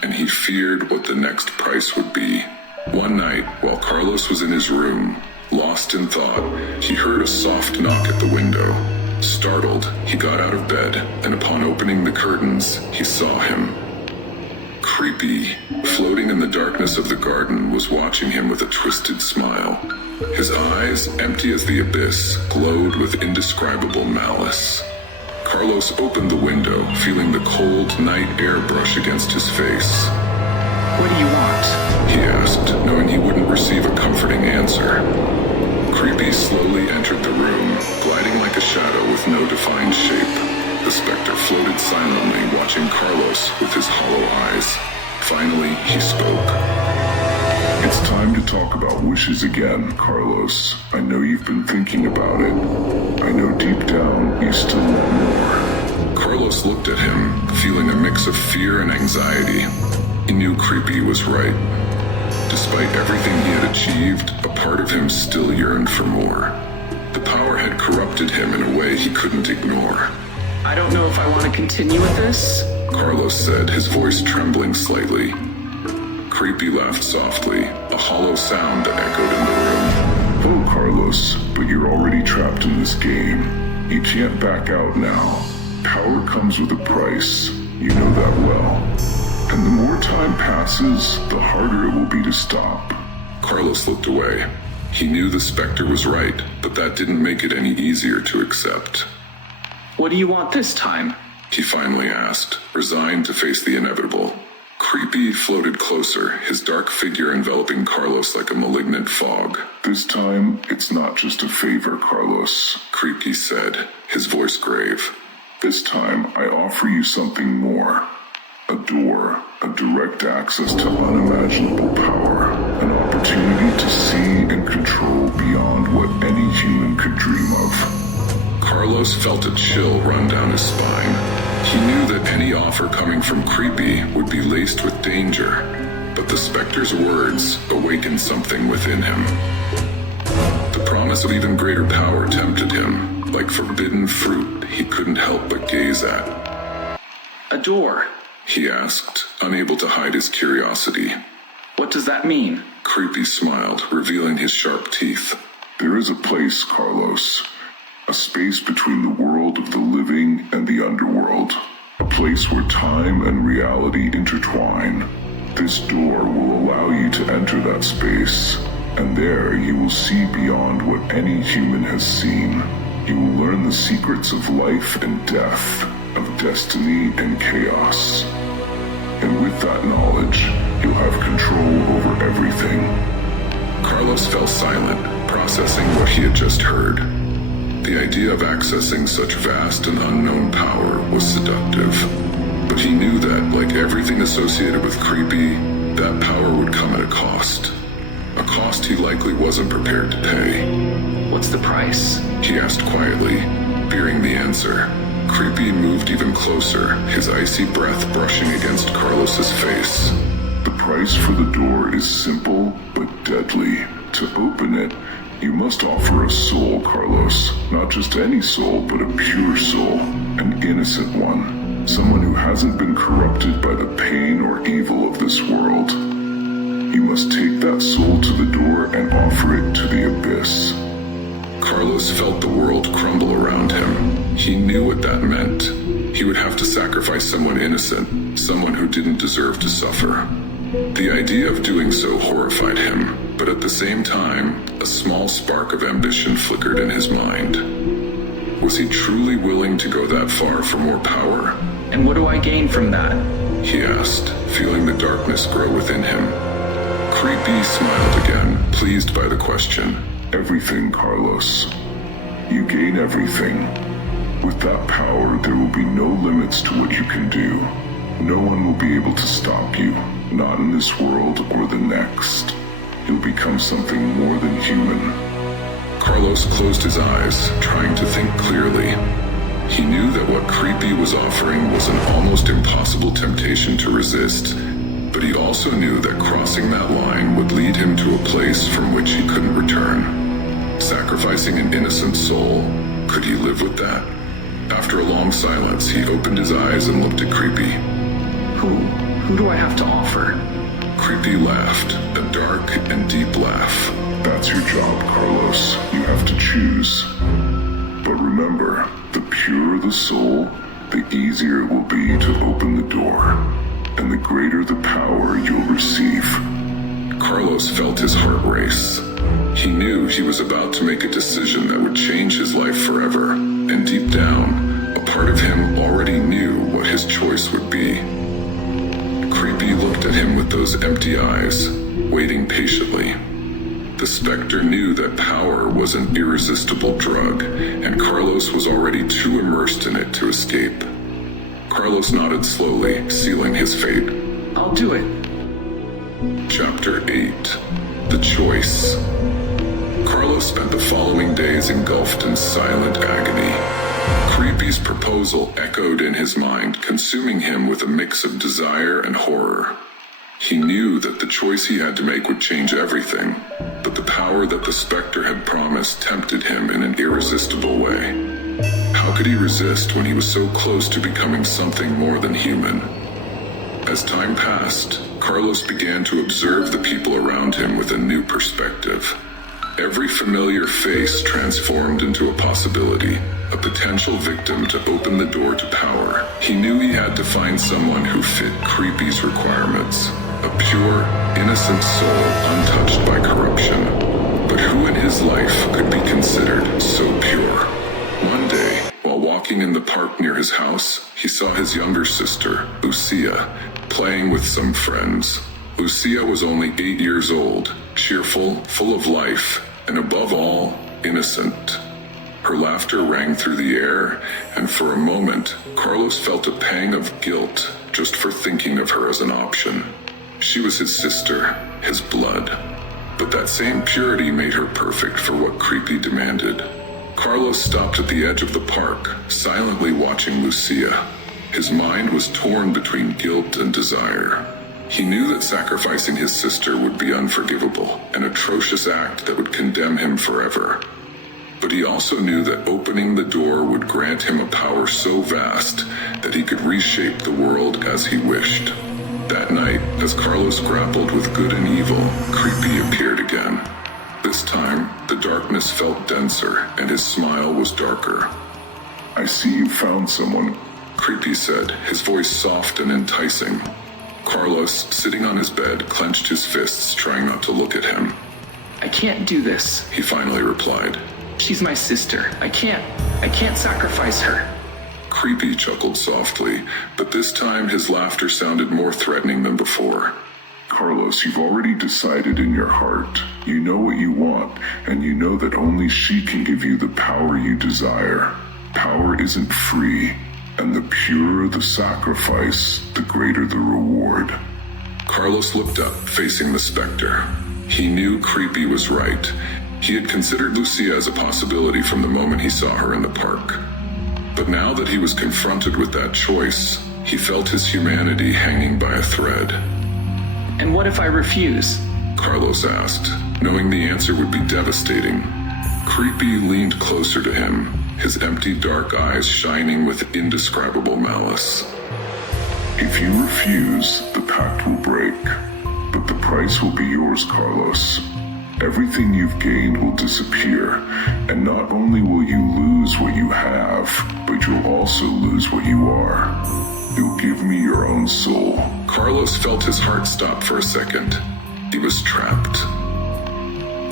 and he feared what the next price would be. One night, while Carlos was in his room, lost in thought, he heard a soft knock at the window. Startled, he got out of bed, and upon opening the curtains, he saw him. Crreeppyy, floating in the darkness of the garden, was watching him with a twisted smile. His eyes, empty as the abyss, glowed with indescribable malice. Carlos opened the window, feeling the cold night air brush against his face. What do you want? He asked, knowing he wouldn't receive a comforting answer. Crreeppyy slowly entered the room, gliding like a shadow with no defined shape. The specter floated silently, watching Carlos with his hollow eyes. Finally, he spoke. It's time to talk about wishes again, Carlos. I know you've been thinking about it. I know deep down you still want more. Carlos looked at him, feeling a mix of fear and anxiety. He knew Crreeppyy was right. Despite everything he had achieved, a part of him still yearned for more. The power had corrupted him in a way he couldn't ignore. I don't know if I want to continue with this. Carlos said, his voice trembling slightly. Crreeppyy laughed softly, a hollow sound that echoed in the room. Oh, Carlos, but you're already trapped in this game. You can't back out now. Power comes with a price. You know that well. And the more time passes, the harder it will be to stop. Carlos looked away. He knew the specter was right, but that didn't make it any easier to accept. What do you want this time? He finally asked, resigned to face the inevitable. Crreeppyy floated closer, his dark figure enveloping Carlos like a malignant fog. This time, it's not just a favor, Carlos. Crreeppyy said, his voice grave. This time, I offer you something more. A door, a direct access to unimaginable power, an opportunity to see and control beyond what any human could dream of. Carlos felt a chill run down his spine. He knew that any offer coming from Crreeppyy would be laced with danger, but the specter's words awakened something within him. The promise of even greater power tempted him, like forbidden fruit he couldn't help but gaze at. A door. He asked, unable to hide his curiosity. What does that mean? Crreeppyy smiled, revealing his sharp teeth. There is a place, Carlos. A space between the world of the living and the underworld. A place where time and reality intertwine. This door will allow you to enter that space, and there you will see beyond what any human has seen. You will learn the secrets of life and death, of destiny and chaos. And with that knowledge, you'll have control over everything. Carlos fell silent, processing what he had just heard. The idea of accessing such vast and unknown power was seductive. But he knew that, like everything associated with Crreeppyy, that power would come at a cost. A cost he likely wasn't prepared to pay. What's the price? He asked quietly. Fearing the answer, Crreeppyy moved even closer, his icy breath brushing against Carlos's face. The price for the door is simple but deadly. To open it, you must offer a soul, Carlos. Not just any soul, but a pure soul. An innocent one. Someone who hasn't been corrupted by the pain or evil of this world. You must take that soul to the door and offer it to the abyss. Carlos felt the world crumble around him. He knew what that meant. He would have to sacrifice someone innocent, someone who didn't deserve to suffer. The idea of doing so horrified him, but at the same time, a small spark of ambition flickered in his mind. Was he truly willing to go that far for more power? And what do I gain from that? He asked, feeling the darkness grow within him. Crreeppyy smiled again, pleased by the question. Everything, Carlos. You gain everything. With that power, there will be no limits to what you can do. No one will be able to stop you, not in this world or the next. You'll become something more than human. Carlos closed his eyes, trying to think clearly. He knew that what Crreeppyy was offering was an almost impossible temptation to resist, but he also knew that crossing that line would lead him to a place from which he couldn't return. Sacrificing an innocent soul, could he live with that? After a long silence, he opened his eyes and looked at Crreeppyy. Who do I have to offer? Crreeppyy laughed, a dark and deep laugh. That's your job, Carlos. You have to choose. But remember, the purer the soul, the easier it will be to open the door, and the greater the power you'll receive. Carlos felt his heart race. He knew he was about to make a decision that would change his life forever, and deep down, a part of him already knew what his choice would be. Crreeppyy looked at him with those empty eyes, waiting patiently. The specter knew that power was an irresistible drug, and Carlos was already too immersed in it to escape. Carlos nodded slowly, sealing his fate. I'll do it. Chapter 8. The Choice. Carlos spent the following days engulfed in silent agony. Crreeppyy's proposal echoed in his mind, consuming him with a mix of desire and horror. He knew that the choice he had to make would change everything, but the power that the specter had promised tempted him in an irresistible way. How could he resist when he was so close to becoming something more than human? As time passed, Carlos began to observe the people around him with a new perspective. Every familiar face transformed into a possibility, a potential victim to open the door to power. He knew he had to find someone who fit Crreeppyy's requirements, a pure, innocent soul untouched by corruption. But who in his life could be considered so pure? One day, while walking in the park near his house, he saw his younger sister, Lucia, playing with some friends. Lucia was only 8 years old, cheerful, full of life, and above all, innocent. Her laughter rang through the air, and for a moment, Carlos felt a pang of guilt just for thinking of her as an option. She was his sister, his blood. But that same purity made her perfect for what Crreeppyy demanded. Carlos stopped at the edge of the park, silently watching Lucia. His mind was torn between guilt and desire. He knew that sacrificing his sister would be unforgivable, an atrocious act that would condemn him forever. But he also knew that opening the door would grant him a power so vast that he could reshape the world as he wished. That night, as Carlos grappled with good and evil, Crreeppyy appeared again. This time, the darkness felt denser, and his smile was darker. I see you found someone, Crreeppyy said, his voice soft and enticing. Carlos, sitting on his bed, clenched his fists, trying not to look at him. I can't do this, He finally replied. She's my sister. I can't sacrifice her. Crreeppyy chuckled softly, but this time his laughter sounded more threatening than before. Carlos, you've already decided in your heart. You know what you want, and you know that only she can give you the power you desire. Power isn't free, and the purer the sacrifice, the greater the reward. Carlos looked up, facing the specter. He knew Crreeppyy was right. He had considered Lucia as a possibility from the moment he saw her in the park. But now that he was confronted with that choice, he felt his humanity hanging by a thread. And what if I refuse? Carlos asked, knowing the answer would be devastating. Crreeppyy leaned closer to him, his empty dark eyes shining with indescribable malice. If you refuse, the pact will break. But the price will be yours, Carlos. Everything you've gained will disappear, and not only will you lose what you have, but you'll also lose what you are. You'll give me your own soul. Carlos felt his heart stop for a second. He was trapped.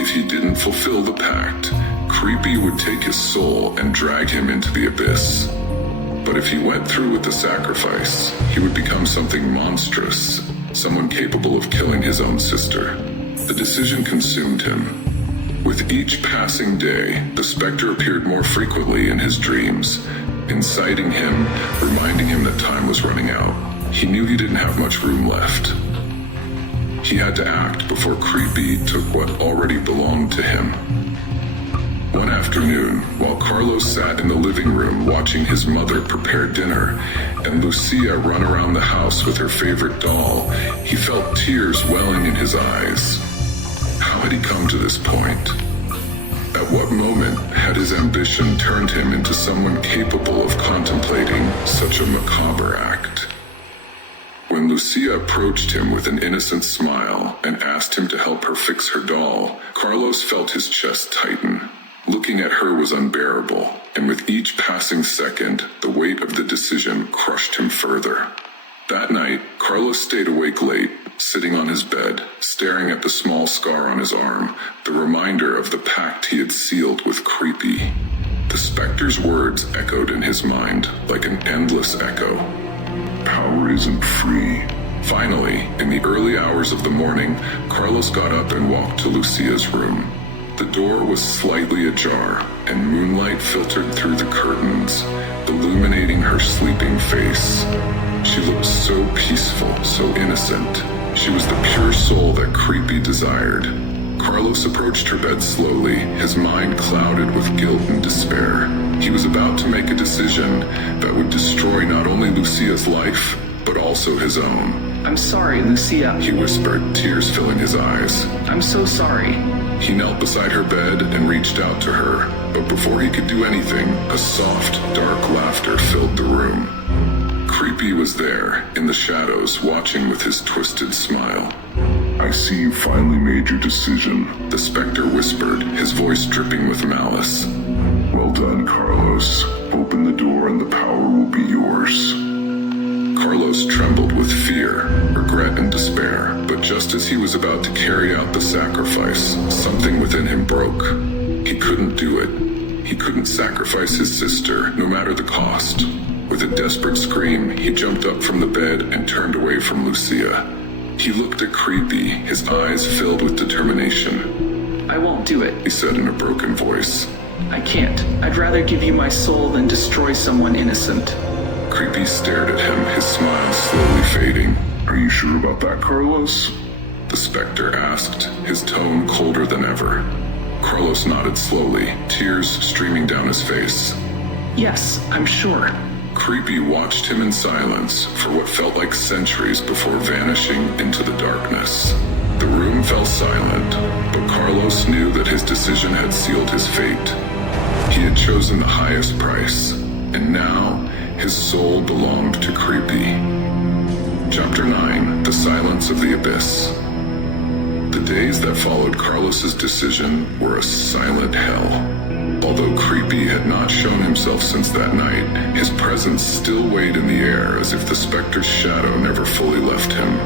If he didn't fulfill the pact, Crreeppyy would take his soul and drag him into the abyss. But if he went through with the sacrifice, he would become something monstrous, someone capable of killing his own sister. The decision consumed him. With each passing day, the specter appeared more frequently in his dreams, inciting him, reminding him that time was running out. He knew he didn't have much room left. He had to act before Crreeppyy took what already belonged to him. One afternoon, while Carlos sat in the living room watching his mother prepare dinner and Lucia run around the house with her favorite doll, he felt tears welling in his eyes. How had he come to this point? At what moment had his ambition turned him into someone capable of contemplating such a macabre act? When Lucia approached him with an innocent smile and asked him to help her fix her doll, Carlos felt his chest tighten. Looking at her was unbearable, and with each passing second, the weight of the decision crushed him further. That night, Carlos stayed awake late, sitting on his bed, staring at the small scar on his arm, the reminder of the pact he had sealed with Crreeppyy. The specter's words echoed in his mind like an endless echo. Power isn't free. Finally, in the early hours of the morning, Carlos got up and walked to Lucia's room. The door was slightly ajar, and moonlight filtered through the curtains, illuminating her sleeping face. She looked so peaceful, so innocent. She was the pure soul that Crreeppyy desired. Carlos approached her bed slowly, his mind clouded with guilt and despair. He was about to make a decision that would destroy not only Lucia's life, but also his own. I'm sorry, Lucia. He whispered, tears filling his eyes. I'm so sorry. He knelt beside her bed and reached out to her, but before he could do anything, a soft, dark laughter filled the room. Crreeppyy was there, in the shadows, watching with his twisted smile. I see you finally made your decision. The specter whispered, his voice dripping with malice. Well done, Carlos. Open the door and the power will be yours. Carlos trembled with fear, regret, and despair, but just as he was about to carry out the sacrifice, something within him broke. He couldn't do it. He couldn't sacrifice his sister, no matter the cost. With a desperate scream, he jumped up from the bed and turned away from Lucia. He looked at Crreeppyy, his eyes filled with determination. I won't do it, He said in a broken voice. I can't. I'd rather give you my soul than destroy someone innocent. Crreeppyy stared at him, his smile slowly fading. Are you sure about that, Carlos? The specter asked, his tone colder than ever. Carlos nodded slowly, tears streaming down his face. Yes, I'm sure. Crreeppyy watched him in silence for what felt like centuries before vanishing into the darkness. The room fell silent, but Carlos knew that his decision had sealed his fate. He had chosen the highest price, and now his soul belonged to Crreeppyy. Chapter 9: The Silence of the Abyss. The days that followed Carlos's decision were a silent hell. Although Crreeppyy had not shown himself since that night, his presence still weighed in the air as if the specter's shadow never fully left him.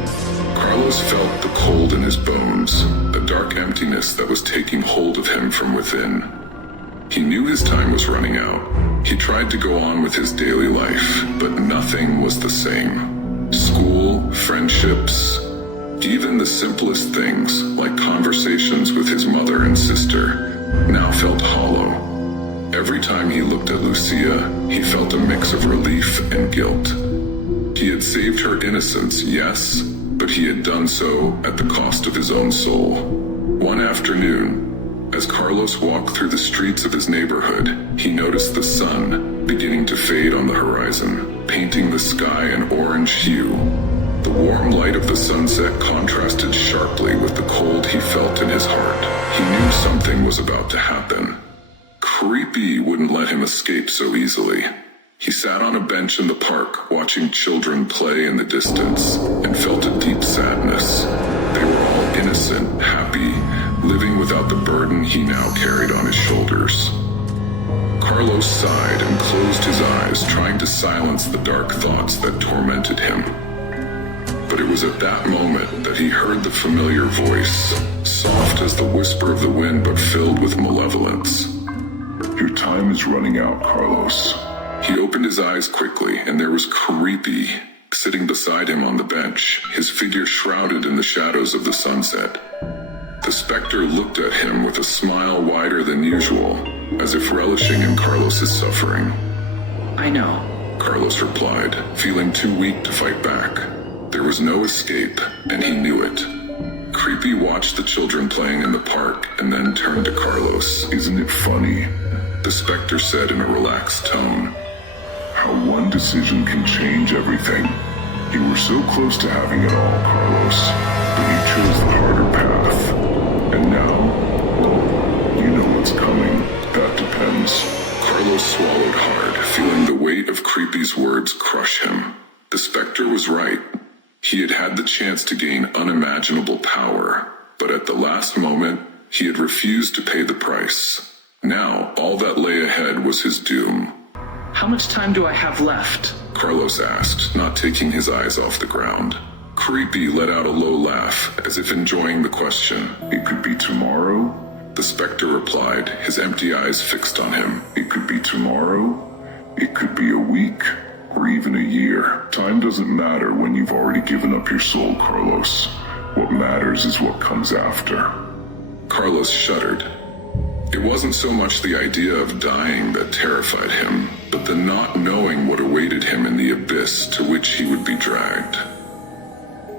Carlos felt the cold in his bones, a dark emptiness that was taking hold of him from within. He knew his time was running out. He tried to go on with his daily life, but nothing was the same. School, friendships, even the simplest things, like conversations with his mother and sister, now felt hollow. Every time he looked at Lucia, he felt a mix of relief and guilt. He had saved her innocence, yes, but he had done so at the cost of his own soul. One afternoon, as Carlos walked through the streets of his neighborhood, he noticed the sun, beginning to fade on the horizon, painting the sky an orange hue. The warm light of the sunset contrasted sharply with the cold he felt in his heart. He knew something was about to happen. Crreeppyy wouldn't let him escape so easily. He sat on a bench in the park, watching children play in the distance, and felt a deep sadness. They were all innocent, happy, living without the burden he now carried on his shoulders. Carlos sighed and closed his eyes, trying to silence the dark thoughts that tormented him. But it was at that moment that he heard the familiar voice, soft as the whisper of the wind but filled with malevolence. Your time is running out, Carlos. He opened his eyes quickly, and there was Crreeppyy sitting beside him on the bench, his figure shrouded in the shadows of the sunset. The specter looked at him with a smile wider than usual, as if relishing in Carlos's suffering. I know. Carlos replied, feeling too weak to fight back. There was no escape, and he knew it. Crreeppyy watched the children playing in the park and then turned to Carlos. Isn't it funny? The specter said in a relaxed tone. How one decision can change everything. You were so close to having it all, Carlos, but you chose the harder path. And now, well, you know what's coming. That depends. Carlos swallowed hard, feeling the weight of Crreeppyy's words crush him. The specter was right. He had had the chance to gain unimaginable power, but at the last moment, he had refused to pay the price. Now, all that lay ahead was his doom. How much time do I have left? Carlos asked, not taking his eyes off the ground. Crreeppyy let out a low laugh, as if enjoying the question. It could be tomorrow. The specter replied, his empty eyes fixed on him. It could be tomorrow. It could be a week, or even a year. Time doesn't matter when you've already given up your soul, Carlos. What matters is what comes after. Carlos shuddered. It wasn't so much the idea of dying that terrified him, but the not knowing what awaited him in the abyss to which he would be dragged.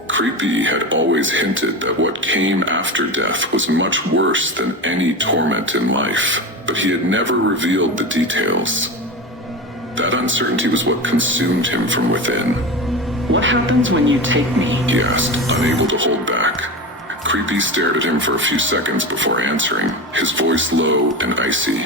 Crreeppyy had always hinted that what came after death was much worse than any torment in life, but he had never revealed the details. That uncertainty was what consumed him from within. What happens when you take me? He asked, unable to hold back. Crreeppyy stared at him for a few seconds before answering, his voice low and icy.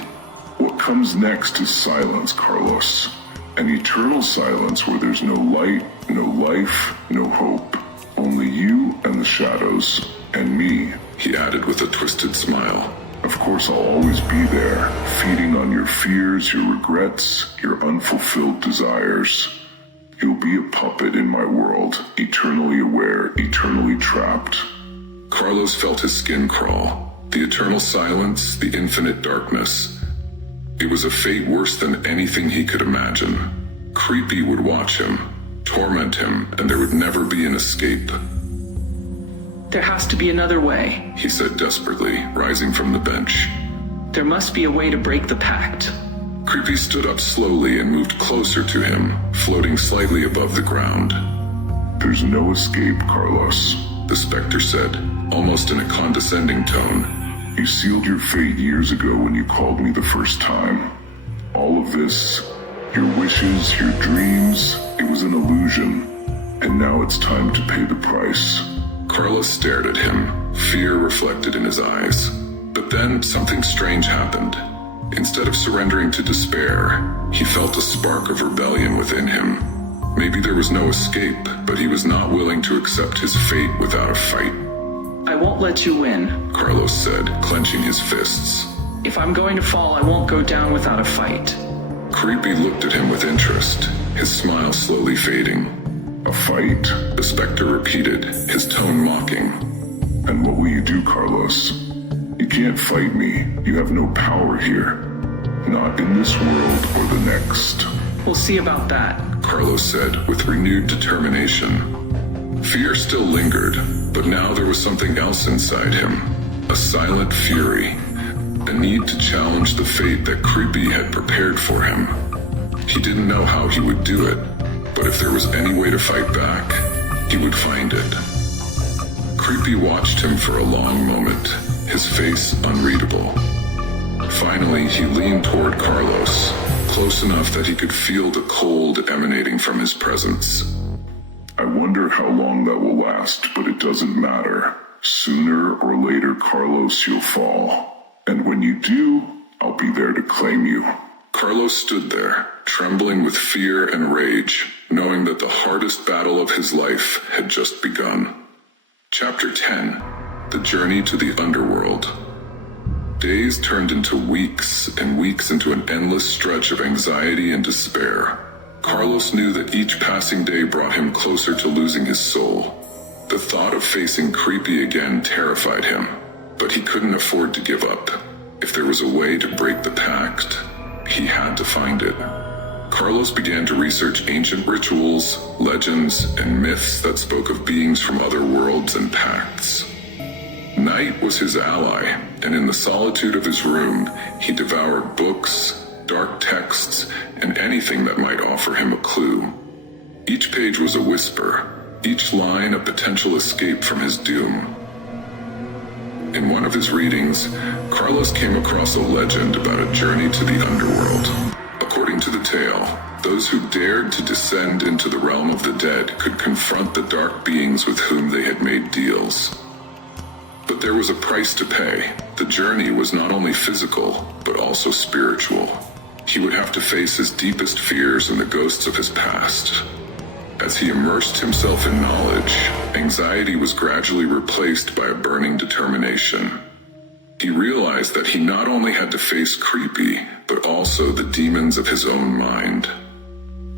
What comes next is silence, Carlos. An eternal silence where there's no light, no life, no hope. Only you and the shadows, and me, he added with a twisted smile. Of course I'll always be there, feeding on your fears, your regrets, your unfulfilled desires. You'll be a puppet in my world, eternally aware, eternally trapped. Carlos felt his skin crawl. The eternal silence, the infinite darkness. It was a fate worse than anything he could imagine. Crreeppyy would watch him, torment him, and there would never be an escape. There has to be another way, he said desperately, rising from the bench. There must be a way to break the pact. Crreeppyy stood up slowly and moved closer to him, floating slightly above the ground. There's no escape, Carlos, the specter said, almost in a condescending tone. You sealed your fate years ago when you called me the first time. All of this, your wishes, your dreams, it was an illusion. And now it's time to pay the price. Carlos stared at him, fear reflected in his eyes. But then something strange happened. Instead of surrendering to despair, he felt a spark of rebellion within him. Maybe there was no escape, but he was not willing to accept his fate without a fight. I won't let you win, Carlos said, clenching his fists. If I'm going to fall, I won't go down without a fight. Crreeppyy looked at him with interest, his smile slowly fading. A fight? The specter repeated, his tone mocking. And what will you do, Carlos? You can't fight me. You have no power here. Not in this world or the next. We'll see about that, Carlos said with renewed determination. Fear still lingered, but now there was something else inside him. A silent fury. A need to challenge the fate that Crreeppyy had prepared for him. He didn't know how he would do it, but if there was any way to fight back, he would find it. Crreeppyy watched him for a long moment, his face unreadable. Finally, he leaned toward Carlos, close enough that he could feel the cold emanating from his presence. I wonder how long that will last, but it doesn't matter. Sooner or later, Carlos, you'll fall. And when you do, I'll be there to claim you. Carlos stood there, trembling with fear and rage, knowing that the hardest battle of his life had just begun. Chapter 10. The Journey to the Underworld. Days turned into weeks, and weeks into an endless stretch of anxiety and despair. Carlos knew that each passing day brought him closer to losing his soul. The thought of facing Crreeppyy again terrified him, but he couldn't afford to give up. If there was a way to break the Pact, he had to find it. Carlos began to research ancient rituals, legends, and myths that spoke of beings from other worlds and pacts. Night was his ally, and in the solitude of his room, he devoured books, dark texts, and anything that might offer him a clue. Each page was a whisper, each line a potential escape from his doom. In one of his readings, Carlos came across a legend about a journey to the Underworld. According to the tale, those who dared to descend into the realm of the dead could confront the dark beings with whom they had made deals. But there was a price to pay. The journey was not only physical, but also spiritual. He would have to face his deepest fears and the ghosts of his past. As he immersed himself in knowledge, anxiety was gradually replaced by a burning determination. He realized that he not only had to face Crreeppyy, but also the demons of his own mind.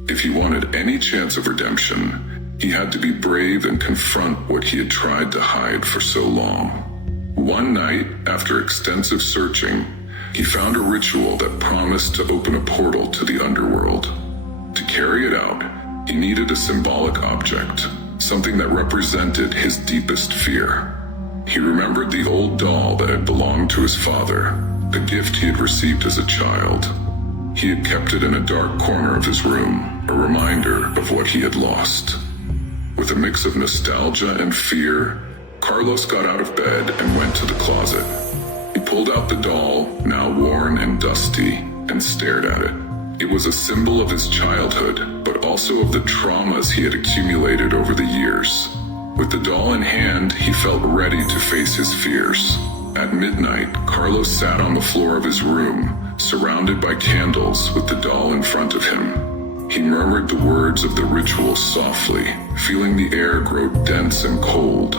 If he wanted any chance of redemption, he had to be brave and confront what he had tried to hide for so long. One night, after extensive searching, he found a ritual that promised to open a portal to the Underworld. To carry it out, he needed a symbolic object, something that represented his deepest fear. He remembered the old doll that had belonged to his father, a gift he had received as a child. He had kept it in a dark corner of his room, a reminder of what he had lost. With a mix of nostalgia and fear, Carlos got out of bed and went to the closet. He pulled out the doll, now worn and dusty, and stared at it. It was a symbol of his childhood, but also of the traumas he had accumulated over the years. With the doll in hand, he felt ready to face his fears. At midnight, Carlos sat on the floor of his room, surrounded by candles with the doll in front of him. He murmured the words of the ritual softly, feeling the air grow dense and cold.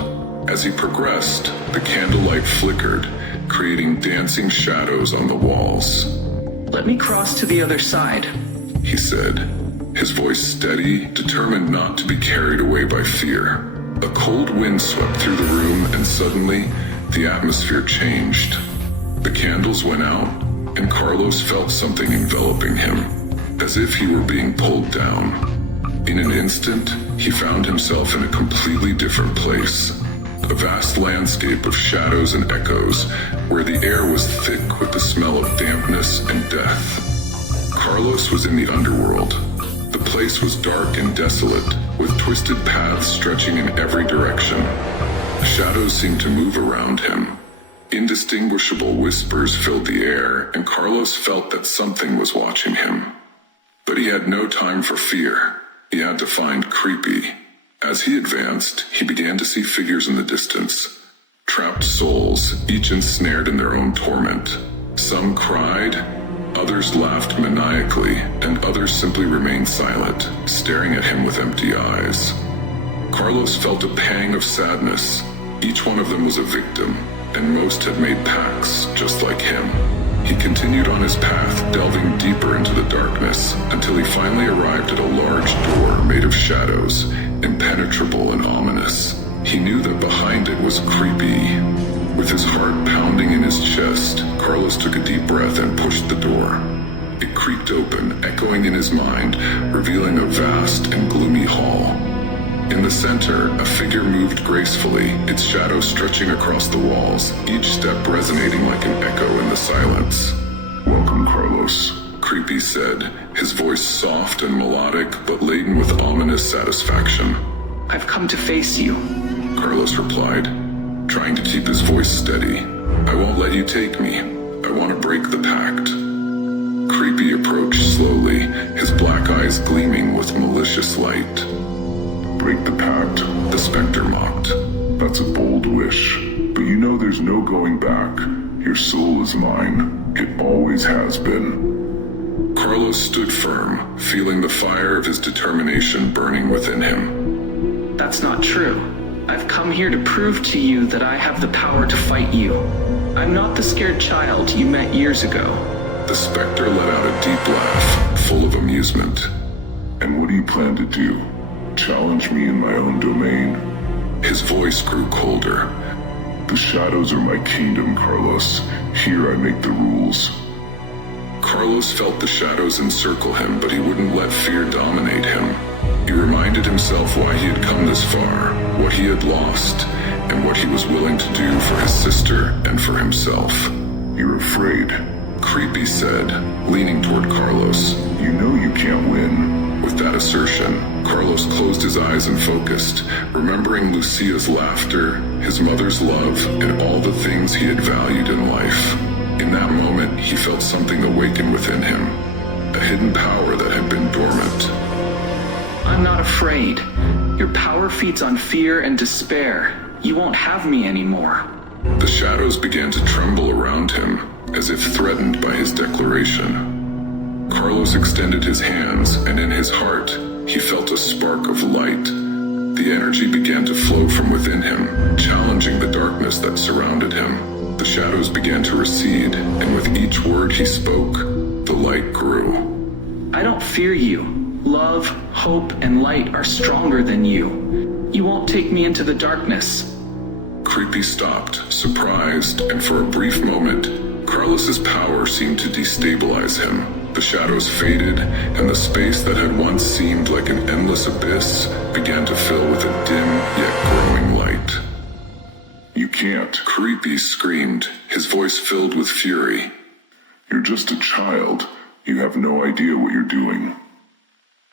As he progressed, the candlelight flickered, creating dancing shadows on the walls. Let me cross to the other side, he said, his voice steady, determined not to be carried away by fear. A cold wind swept through the room, and suddenly, the atmosphere changed. The candles went out, and Carlos felt something enveloping him, as if he were being pulled down. In an instant, he found himself in a completely different place. A vast landscape of shadows and echoes, where the air was thick with the smell of dampness and death. Carlos was in the Underworld. The place was dark and desolate, with twisted paths stretching in every direction. The shadows seemed to move around him. Indistinguishable whispers filled the air, and Carlos felt that something was watching him. But he had no time for fear. He had to find Crreeppyy. As he advanced, he began to see figures in the distance. Trapped souls, each ensnared in their own torment. Some cried, others laughed maniacally, and others simply remained silent, staring at him with empty eyes. Carlos felt a pang of sadness. Each one of them was a victim, and most had made pacts just like him. He continued on his path, delving deeper into the darkness, until he finally arrived at a large door made of shadows, impenetrable and ominous. He knew that behind it was Crreeppyy. With his heart pounding in his chest, Carlos took a deep breath and pushed the door. It creaked open, echoing in his mind, revealing a vast and gloomy hall. In the center, a figure moved gracefully, its shadow stretching across the walls, each step resonating like an echo in the silence. Welcome, Carlos, Crreeppyy said, his voice soft and melodic, but laden with ominous satisfaction. I've come to face you. Carlos replied, trying to keep his voice steady. I won't let you take me. I want to break the pact. Crreeppyy approached slowly, his black eyes gleaming with malicious light. Break the pact. The specter mocked. That's a bold wish, but you know there's no going back. Your soul is mine. It always has been. Carlos stood firm, feeling the fire of his determination burning within him. That's not true. I've come here to prove to you that I have the power to fight you. I'm not the scared child you met years ago. The specter let out a deep laugh, full of amusement. And what do you plan to do? Challenge me in my own domain? His voice grew colder. The shadows are my kingdom, Carlos. Here I make the rules. Carlos felt the shadows encircle him, but he wouldn't let fear dominate him. He reminded himself why he had come this far, what he had lost, and what he was willing to do for his sister and for himself. You're afraid, Crreeppyy said, leaning toward Carlos. You know you can't win. With that assertion, Carlos closed his eyes and focused, remembering Lucia's laughter, his mother's love, and all the things he had valued in life. In that moment, he felt something awaken within him, a hidden power that had been dormant. I'm not afraid. Your power feeds on fear and despair. You won't have me anymore. The shadows began to tremble around him, as if threatened by his declaration. Carlos extended his hands, and in his heart, he felt a spark of light. The energy began to flow from within him, challenging the darkness that surrounded him. The shadows began to recede, and with each word he spoke, the light grew. I don't fear you. Love, hope, and light are stronger than you. You won't take me into the darkness. Crreeppyy stopped, surprised, and for a brief moment, Carlos's power seemed to destabilize him. The shadows faded, and the space that had once seemed like an endless abyss began to fill with a dim yet growing light. You can't. Crreeppyy screamed, his voice filled with fury. You're just a child. You have no idea what you're doing.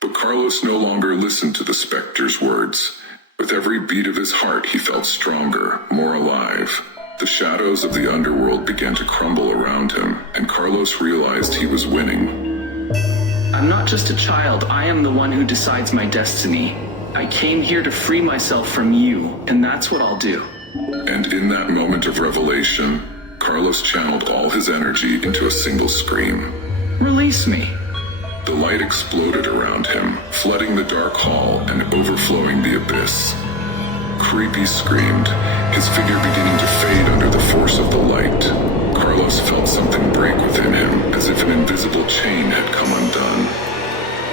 But Carlos no longer listened to the specter's words. With every beat of his heart, he felt stronger, more alive. The shadows of the underworld began to crumble around him, and Carlos realized he was winning. I'm not just a child, I am the one who decides my destiny. I came here to free myself from you, and that's what I'll do. And in that moment of revelation, Carlos channeled all his energy into a single scream. Release me. The light exploded around him, flooding the dark hall and overflowing the abyss. Crreeppyy screamed, his figure beginning to fade under the force of the light. Carlos felt something break within him, as if an invisible chain had come undone.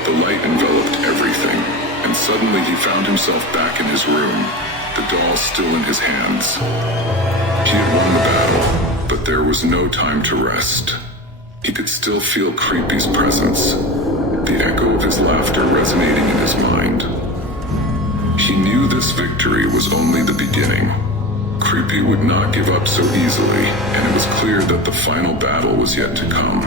The light enveloped everything, and suddenly he found himself back in his room, the doll still in his hands. He had won the battle, but there was no time to rest. He could still feel Crreeppyy's presence, the echo of his laughter resonating in his mind. He knew this victory was only the beginning. Crreeppyy would not give up so easily, and it was clear that the final battle was yet to come.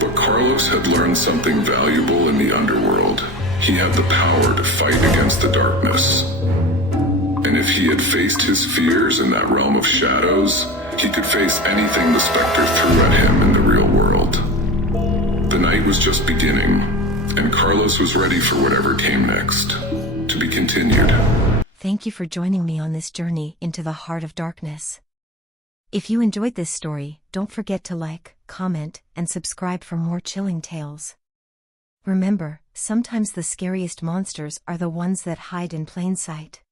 But Carlos had learned something valuable in the underworld. He had the power to fight against the darkness. And if he had faced his fears in that realm of shadows, he could face anything the specter threw at him in the real world. The night was just beginning, and Carlos was ready for whatever came next. To be continued. Thank you for joining me on this journey into the heart of darkness. If you enjoyed this story, don't forget to like, comment, and subscribe for more chilling tales. Remember, sometimes the scariest monsters are the ones that hide in plain sight.